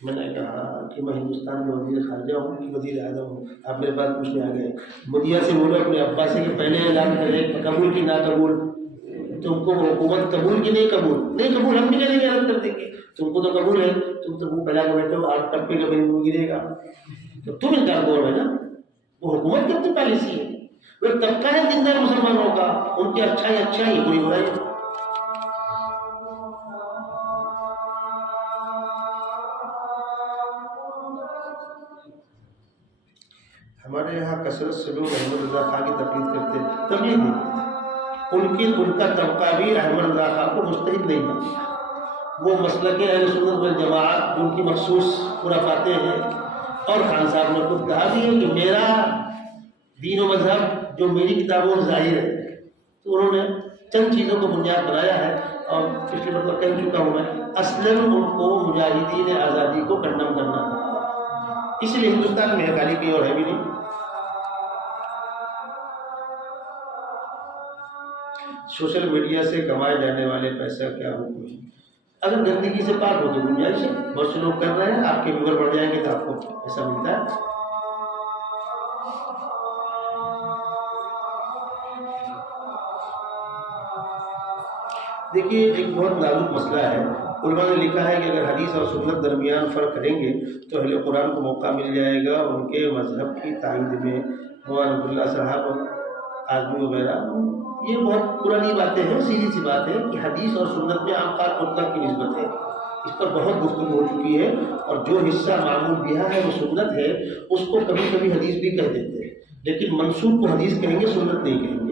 میں نے کہا کہ میں ہندوستان میں وزیر خارجہ ہوں کہ وزیر اعظم ہوں، آپ میرے پاس پوچھنے آ گئے۔ مدیا سے بولو اپنے ابا سے کہ پہلے اعلان کرے قبول کی نا قبول، تم کو حکومت قبول کی نہیں قبول، نہیں قبول ہم بھی نہیں اعلان کر دیں گے، تم کو تو قبول ہے، تم تو وہ پہلا کے بیٹھے ہو، آپ ٹپے کا بھائی وہ گرے گا تو تم انکار کرو ہے نا، وہ حکومت کی اپنی پالیسی ہے۔ وہ طبقہ ہے زندہ مسلمانوں کا، ان کی اچھائی اچھائی، بری برائی۔ ہمارے یہاں کثرت سے لوگ احمد رضا خان کی تقلید کرتے، تقلید نہیں کرتے، ان کا طبقہ بھی احمد رضا خان کو مستحق نہیں مانتا۔ وہ مسلک اہل سنت والجماعت ان کی مخصوص خرافاتیں ہیں، اور خان صاحب نے خود کہا بھی ہے کہ میرا دین و مذہب جو میری کتابوں میں ظاہر ہے، تو انہوں نے چند چیزوں کو بنیاد بنایا ہے، اور پچھلے مطلب کہہ چکا ہوں میں، اصلاً ان کو مجاہدین آزادی کو کنڈم کرنا تھا، اس لیے ہندوستان میں خالی کہیں اور ہے بھی نہیں۔ سوشل میڈیا سے کمائے جانے والے پیسہ کیا حکم ہے؟ اگر گندگی سے پاک ہو تو گنجائش ہے، بہت سے لوگ کر رہے ہیں، آپ کے ویور بڑھ جائیں گے تو آپ کو پیسہ ملتا ہے۔ دیکھیے ایک بہت نازک مسئلہ ہے، علماء نے لکھا ہے کہ اگر حدیث اور سنت درمیان فرق کریں گے تو اہل قرآن کو موقع مل جائے گا ان کے مذہب کی تائید میں۔ مولانا عبداللہ صاحب آدمی وغیرہ، یہ بہت پرانی باتیں ہیں، سیدھی سی بات ہے کہ حدیث اور سنت میں عام مطلق کی نسبت ہے، اس پر بہت گفتگو ہو چکی ہے، اور جو حصہ معمول بہا ہے وہ سنت ہے، اس کو کبھی کبھی حدیث بھی کہہ دیتے ہیں، لیکن منسوب کو حدیث کہیں گے، سنت نہیں کہیں گے۔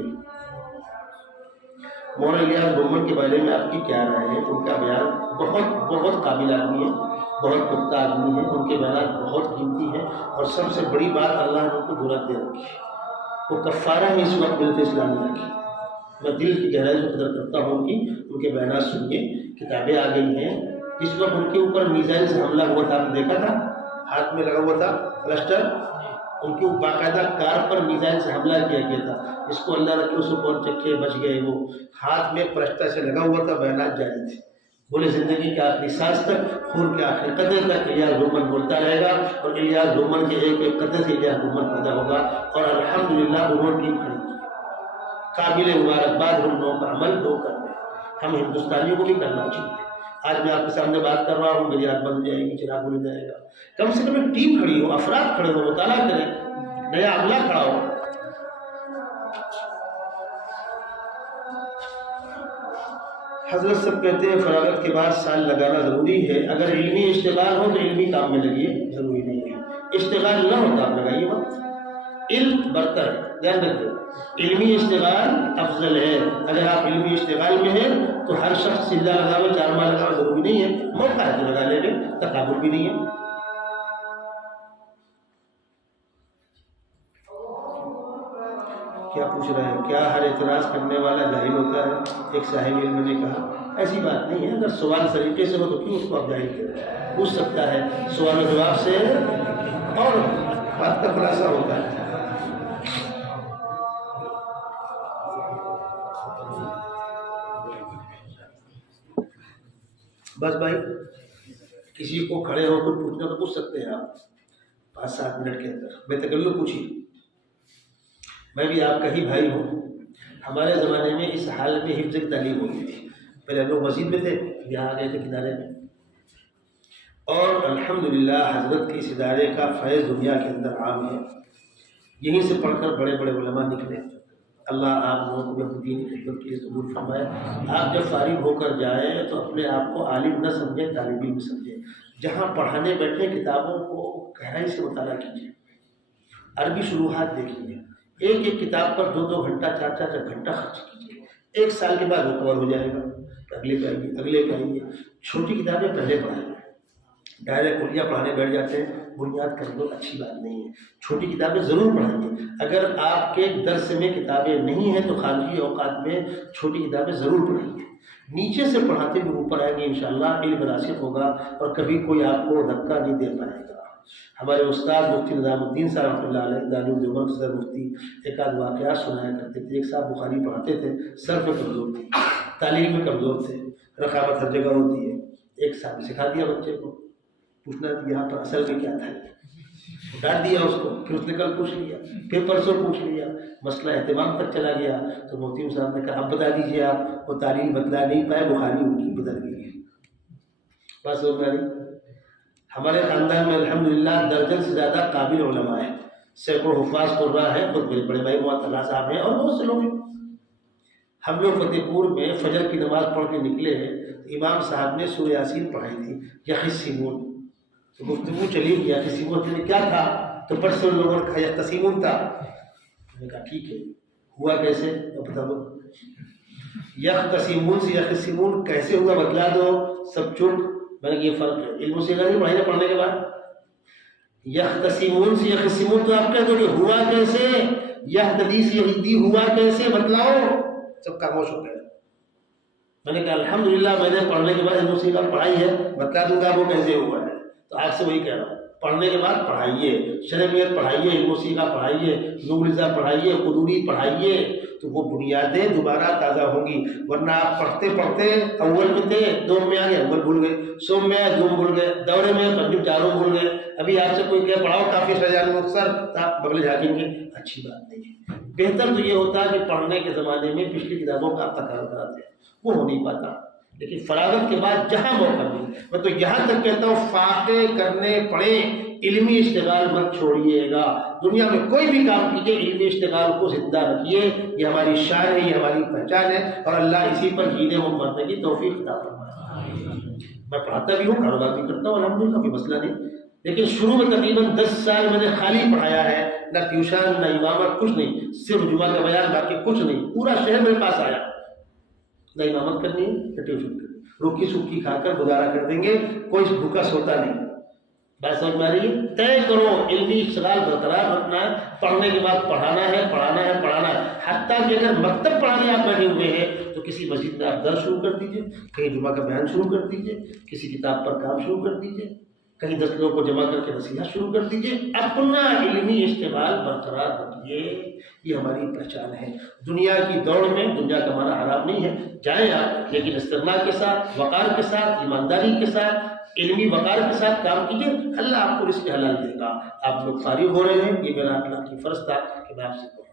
مولانا الیاس بھومن کے بارے میں آپ کی کیا رائے ہے؟ ان کا بیان بہت قابل آدمی ہے، بہت پختہ آدمی ہے، ان کے بیانات بہت قیمتی ہیں، اور سب سے بڑی بات اللہ نے ان کو جرأت دے رکھی ہے، وہ کفارہ ہے اس وقت ملت اسلامیہ کی۔ میں دل کی گہرائی سے قدر کرتا ہوں کہ ان کے بیانات سنیے، کتابیں آ گئی ہیں۔ اس وقت ان کے اوپر میزائل سے حملہ ہوا تھا، آپ نے دیکھا تھا، ہاتھ میں لگا ہوا تھا پلسٹر، ان کی باقاعدہ کار پر میزائل سے حملہ کیا گیا تھا، اس کو اللہ رکھے اس کو کون چکے بچ گئے، وہ ہاتھ میں پرشتہ سے لگا ہوا تھا، بیانات جاری تھے، بولے زندگی کے آخری سانس تک، خون کے آخری قطرے تک الیاس رومن بولتا رہے گا، اور الیاس رومن کے ایک ایک قطرے سے الیاس رومن پیدا ہوگا، اور الحمدللہ انہوں نے کھڑی قابل مبارکباد ہم لوگوں کا عمل دو کرنے، ہم ہندوستانیوں کو بھی کرنا چاہیے۔ آج میں آپ کے سامنے بات کر رہا ہوں، میری آنکھ بند ہو جائے گی، چراغ بجھ جائے گا، کم سے کم ایک ٹیم کھڑی ہو، افراد کھڑے ہو، مطالعہ کریں، نیا عملہ کھڑا ہو۔ حضرت سب کہتے ہیں فراغت کے بعد سال لگانا ضروری ہے، اگر علمی اشتغال ہو تو علمی کام میں لگیے، ضروری نہیں ہے، اشتغال نہ ہو تو آپ لگائیے وقت، علم برتر ہے، دھیان رکھیں، علمی اشتغال افضل ہے، اگر آپ علمی اشتغال میں ہیں تو ہر شخص سجدہ لگاوے 4 ماہ لگاوے ضروری نہیں ہے، موقع ہے تو لگا لے لیں، تکابر بھی نہیں ہے۔ کیا پوچھ رہے ہیں، کیا ہر اعتراض کرنے والا جاہل ہوتا ہے؟ ایک صاحب علم نے کہا ایسی بات نہیں ہے، اگر سوال طریقے سے ہو تو کیوں اس کو آپ جاہل کریں، پوچھ سکتا ہے، سوال و جواب سے اور بات کا خلاصہ ہوتا ہے۔ بس بھائی کسی کو کھڑے ہو کر پوچھنا تو پوچھ سکتے ہیں آپ 5-7 منٹ کے اندر، بے تکلف پوچھیے، میں بھی آپ کا ہی بھائی ہوں۔ ہمارے زمانے میں اس حال میں حفظ کی تعلیم ہوتی تھی، پہلے لوگ مسجد میں تھے، یہاں آ گئے تھے کنارے میں، اور الحمدللہ حضرت کے اس ادارے کا فیض دنیا کے اندر عام ہے، یہیں سے پڑھ کر بڑے بڑے علماء نکلے۔ اللہ آپ لوگوں کو بھی اپنی دین کی خدمت کے لیے قبول فرمائے۔ آپ جب فارغ ہو کر جائیں تو اپنے آپ کو عالم نہ سمجھیں، طالب علم سمجھیں، جہاں پڑھانے بیٹھے کتابوں کو گہرائی سے مطالعہ کیجیے، عربی شروحات دیکھیے، ایک ایک کتاب پر 2-2 گھنٹہ 4-4 گھنٹہ خرچ کیجیے، 1 سال کے بعد وہ کور ہو جائے گا، اگلے پہ آئیے، اگلے پہ آئیے۔ چھوٹی کتابیں پہلے پڑھائیں، ڈائریکٹ کلیہ پڑھانے بیٹھ جاتے ہیں، بنیاد کر دو، اچھی بات نہیں ہے، چھوٹی کتابیں ضرور پڑھائیے۔ اگر آپ کے درس میں کتابیں نہیں ہیں تو خارجی اوقات میں چھوٹی کتابیں ضرور پڑھائیے، نیچے سے پڑھاتے ہوئے اوپر آئیں گے انشاءاللہ، علم راسخ ہوگا اور کبھی کوئی آپ کو دھکا نہیں دے پائے گا۔ ہمارے استاد مفتی نظام الدین صاحب رحمۃ اللہ علیہ دارالعلوم دیوبند صدر مفتی ایک آدھ واقعات سنایا کرتے تھے۔ ایک صاحب بخاری پڑھاتے تھے، سر پہ کمزور تھے، تعلیم میں کمزور تھے، رقابت ہر جگہ ہوتی ہے، ایک صاحب نے سکھا دیا بچے کو، پوچھنا کہ یہاں پر اصل میں کیا تھا، ڈانٹ دیا اس کو، پھر اس نے کل پوچھ لیا، پھر پرسوں پوچھ لیا، مسئلہ اہتمام تک چلا گیا، تو مفتی صاحب نے کہا اب بتا دیجیے آپ، وہ تعلیم بتلا نہیں پائے، بخاری ان کی بدل گئی ہے۔ بس ہو گئی۔ ہمارے خاندان میں الحمدللہ درجن سے زیادہ قابل علماء ہیں، سینکڑوں حفاظ قرآن ہیں، خود میرے بڑے بھائی معطل صاحب ہیں اور بہت سے لوگ ہیں۔ ہم لوگ فتح پور میں فجر کی نماز پڑھ کے نکلے ہیں، امام صاحب نے سورہ یاسین پڑھائی تھی، یخصمون، تو گفتگو چلی گیا یخصمون کیا تھا، تو بڑے سے لوگوں نے کہا یختصمون تھا، میں نے کہا ٹھیک ہے، ہوا کیسے بتا دو، یختصمون سے یخصمون کیسے ہوا بتلا دو، سب چپ۔ میں نے یہ فرق ہے، علم و سیغہ نہیں پڑھائی نا پڑھنے کے بعد، یختصمون سے یخصمون تو آپ کہہ دو گے ہوا کیسے، یہتدی سے یہدی ہوا کیسے بتلاؤ، سب خاموش ہو گئے۔ میں نے کہا الحمدللہ میں نے پڑھنے کے بعد علم و سیغہ پڑھائی ہے، بتلا دوں گا وہ کیسے ہوا ہے، تو آپ سے وہی کہہ رہا ہوں، پڑھنے کے بعد پڑھائیے، شرعیت پڑھائیے، علم و سیغہ پڑھائیے، نور رضا پڑھائیے، قدوری پڑھائیے، تو وہ بنیادیں دوبارہ تازہ ہوں گی، ورنہ آپ پڑھتے پڑھتے اول میں تھے، دوم میں آ گئے اول بھول گئے، سوم میں آئے دوم بھول گئے، دورے میں پنجم چاروں بھول گئے۔ ابھی آپ سے کوئی کہ پڑھاؤ کافی شجاع مختصر، تو آپ بغل جھانکیں گے، اچھی بات نہیں ہے۔ بہتر تو یہ ہوتا ہے کہ پڑھنے کے زمانے میں پچھلی کتابوں کا آپ تکرار کراتے ہیں، وہ ہو نہیں پاتا، لیکن فراغت کے بعد جہاں موقع ملے، میں تو یہاں تک کہتا ہوں فاقے کرنے پڑیں، علمی اشتغال مت چھوڑیے گا، دنیا میں کوئی بھی کام کیجیے علمی اشتغال کو زندہ رکھیے، یہ ہماری شان ہے، یہ ہماری پہچان ہے، اور اللہ اسی پر جینے و مرنے کی توفیق عطا فرمائے۔ میں پڑھاتا بھی ہوں، کاروبار بھی کرتا ہوں الحمدللہ، کوئی مسئلہ نہیں، لیکن شروع میں تقریباً 10 سال میں نے خالی پڑھایا ہے، نہ ٹیوشن نہ امامت، کچھ نہیں، صرف جمعہ کا بیان، باقی کچھ نہیں، پورا شہر میرے پاس آیا، نہ امامت کرنی ہے نہ ٹیوشن کرنی، روکی سوکھی کھا کر گزارا کر دیں گے، کوئی بھوکا سوتا نہیں۔ بات سمجھ میں آ رہی ہے؟ طے کرو، علمی اشتغال برقرار رکھنا ہے، پڑھنے کے بعد پڑھانا ہے، پڑھانا ہے، پڑھانا ہے، حتیٰ کہ اگر مکتب پڑھانے آپ بیٹھے ہوئے ہیں تو کسی مسجد میں آپ درس شروع کر دیجئے، کہیں جمعہ کا بیان شروع کر دیجئے، کسی کتاب پر کام شروع کر دیجئے، کہیں 10 لوگوں کو جمع کر کے نصیحت شروع کر دیجیے، اپنا علمی اشتغال برقرار رکھیے، یہ ہماری پہچان ہے۔ دنیا کی دوڑ میں، دنیا کمانا حرام نہیں ہے، جائیں آپ، لیکن استغنا کے ساتھ، وقار کے ساتھ، ایمانداری کے ساتھ، علمی وقار کے ساتھ کام کیجیے، اللہ آپ کو رزق حلال دے گا۔ آپ لوگ فارغ ہو رہے ہیں، یہ میرا اللہ کی فرض تھا کہ میں آپ سے کہوں،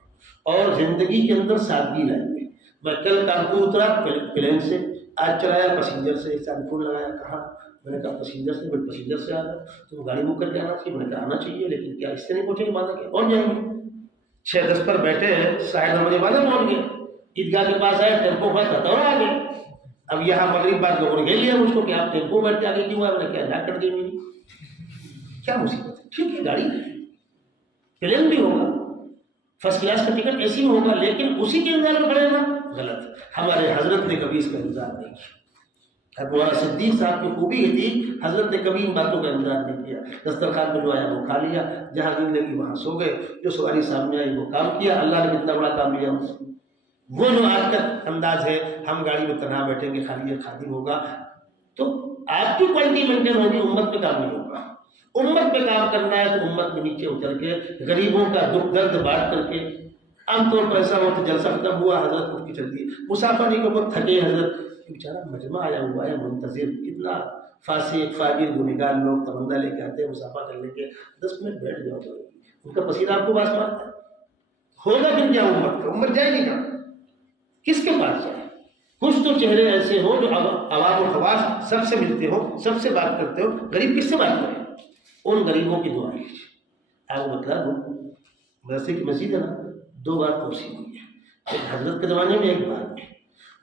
اور زندگی کے اندر سادگی لائیں گے۔ میں کل کانپور اترا پلین سے، آج چلایا پیسنجر سے، فون لگایا، کہا، میں نے کہا پیسنجر سے، بٹ پیسنجر سے آ رہا تو گاڑی بک کر کے آنا چاہیے، میں نے کہا آنا چاہیے، لیکن کیا اس سے نہیں پہنچیں گے مانا کہ اور جائیں گے؟ 6:10 پر بیٹھے ہیں، 9:30 بجے بعد پہنچ گئے، عیدگاہ کے پاس آئے، ٹیمپو کا تھا اور آ گئے۔ اب یہاں مغرب بعد لوگوں نے گھیر لیا مجھ کو کہ آپ ٹیمپو بیٹھتے آگے کیوں آئے؟ میں نے کیا لاک کر دی میری، کیا مصیبت ہے؟ ٹھیک ہے گاڑی پلین بھی ہوگا، فرسٹ کلاس کا ٹکٹ اے سی میں ہوگا، لیکن اسی کے انتظار میں کھڑے رہنا غلط۔ ہمارے حضرت نے کبھی اس کا انتظار نہیں کیا۔ حضرت صدیق صاحب کی خوبی یہ تھی، حضرت نے کبھی ان باتوں کا انتظار نہیں کیا، دسترخوان میں جو آیا وہ کھا لیا، جہاں نیند لگی وہاں سو گئے، جو سواری سامنے آئی وہ کام کیا۔ اللہ نے کتنا بڑا کام لیا اس سے۔ وہ جو آج تک انداز ہے، ہم گاڑی میں تنہا بیٹھیں گے، خالی خادم ہوگا، تو آپ کی کوالٹی مینٹین ہوگی، امت پہ کام نہیں ہوگا۔ امت پہ کام کرنا ہے تو امت میں نیچے اتر کے غریبوں کا دکھ درد بانٹ کر کے، عام طور پر ایسا ہو تو جلسہ ختم ہوا، حضرت اٹھ کے چل دیے، مسافر نہیں کو بہت تھکے حضرت، بیچارہ مجمع آیا ہوا ہے منتظر، کتنا فاسق فاجر گنہگار لوگ تمنا لے کے آتے ہیں مسافہ کرنے کے، 10 منٹ بیٹھ جاؤ تو ان کا پسینہ آپ کو باس مارتا ہے، ہوگا پھر کیا امت کا؟ امت جائے گی کہاں؟ کس کے پاس جائے؟ کچھ تو چہرے ایسے ہو جو عوام و خواص سب سے ملتے ہو، سب سے بات کرتے ہو، غریب کس سے بات کرے؟ ان غریبوں کی دعا لیجیے۔ آپ کو بتلا دوں، مدرسے کی مسجد ہے نا، 2 بار توسیع ہوئی ہے، ایک حضرت کے زمانے میں، ایک بعد میں۔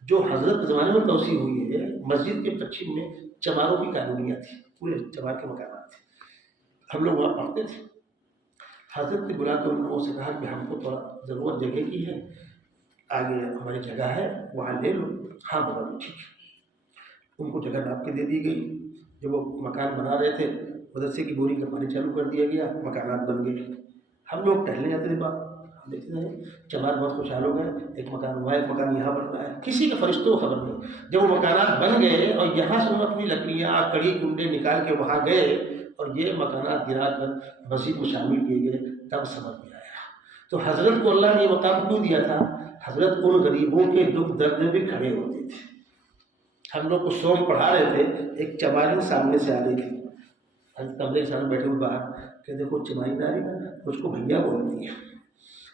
جو حضرت کے زمانے میں توسیع ہوئی ہے، مسجد کے پچھم میں چماروں کی کالونیاں تھیں، پورے چمار کے مکانات تھے، ہم لوگ وہاں پڑھتے تھے۔ حضرت نے بلا کر ان لوگوں سے کہا کہ ہم کو تھوڑا ضرورت جگہ کی ہے، آگے ہماری جگہ ہے وہاں لے لو۔ ہاں بابا ٹھیک ہے۔ ان کو جگہ ناپ کے دے دی گئی۔ جب وہ مکان بنا رہے تھے، مدرسے کی بوری کا پانی چالو کر دیا گیا، مکانات بن گئے۔ ہم لوگ ٹہلنے جاتے تھے، باہر دیکھتے تھے، چمار بہت خوشحال ہو گئے، ایک مکان ہوا، ایک مکان یہاں بن رہا ہے، کسی کے فرشتوں کو خبر نہیں۔ جب وہ مکانات بن گئے اور یہاں سے انہوں اپنی لکڑیاں کڑی کنڈے نکال کے وہاں گئے اور یہ مکانات گرا کر مسجد میں شامل کیے گئے، تب سمجھ میں آیا۔ تو حضرت کو اللہ نے یہ مقام کیوں دیا تھا؟ حضرت ان غریبوں کے دکھ درد میں بھی کھڑے ہوتے تھے۔ ہم لوگ کو سوم پڑھا رہے تھے، ایک چماری سامنے سے آ گئی تھی، حضرت کمرے کے سامنے بیٹھے ہوئے باہر کہ دیکھو چماری داری نا مجھ کو بھیا بولتی ہے،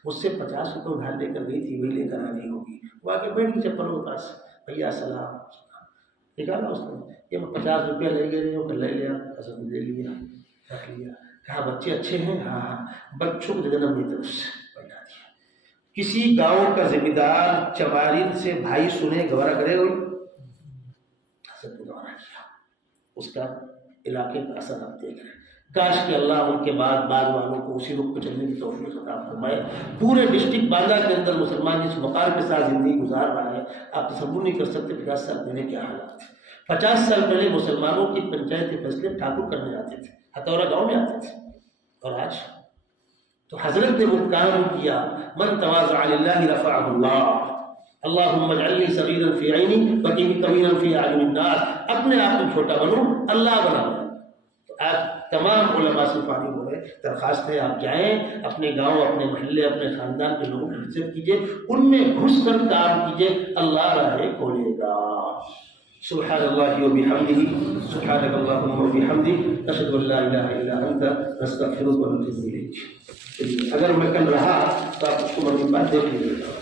مجھ سے 50 روپے ادھار لے کر گئی تھی، وہی لے کر آ رہی ہوگی۔ وہ آ کے بیٹھ گئی چپل کے پاس، بھیا سلام نکالا اس نے، یہ میں 50 روپیہ لے رہی ہوں، لے لیا، حضرت نے لے لیا، رکھ لیا، کہا بچے اچھے ہیں؟ ہاں ہاں، بچوں کو دے دینا اپنی طرف سے، بتا دیا۔ کسی گاؤں کا ذمہ دار چمارین سے بھائی سنے گوارا کرے گا؟ حضرت نے گوارا کیا، اس کا علاقے کا اثر آپ دیکھ رہے ہیں۔ کاش کہ اللہ ان کے بعد والوں کو اسی رخ پہ چلنے کی توفیق عطا فرمائے۔ پورے ڈسٹرکٹ باندھا کے اندر مسلمان جس وقار کے ساتھ زندگی گزار رہا ہے، آپ تصور نہیں کر سکتے 50 سال پہلے کیا حالات تھے۔ 50 سال پہلے مسلمانوں کی پنچایت کے فیصلے ٹھاکر کرنے آتے تھے، ہتھورا گاؤں میں آتے تھے، اور آج تو حضرت نے وہ کام کیا، من تواضع للہ رفعہ اللہ، اللہم اجعلنی صغیرا فی عینی وقنی کبیرا فی اعین الناس۔ اپنے آپ کو چھوٹا بنو، اللہ بنا۔ آپ تمام علماء سے فارغ ہو گئے، درخواست ہے آپ جائیں اپنے گاؤں، اپنے محلے، اپنے خاندان کے لوگوں کی عزت کیجیے، ان میں گھس کر کام کیجیے، اللہ راہ کھولے گا۔ سبحان اللہ وبحمدہ، سبحانک اللہم وبحمدک، اشہد ان لا الہ الا انت، نستغفرک ونتوب الیک۔ اگر میں کل رہا تو آپ اس کو مغرب بعد دیکھ لیجیے گا۔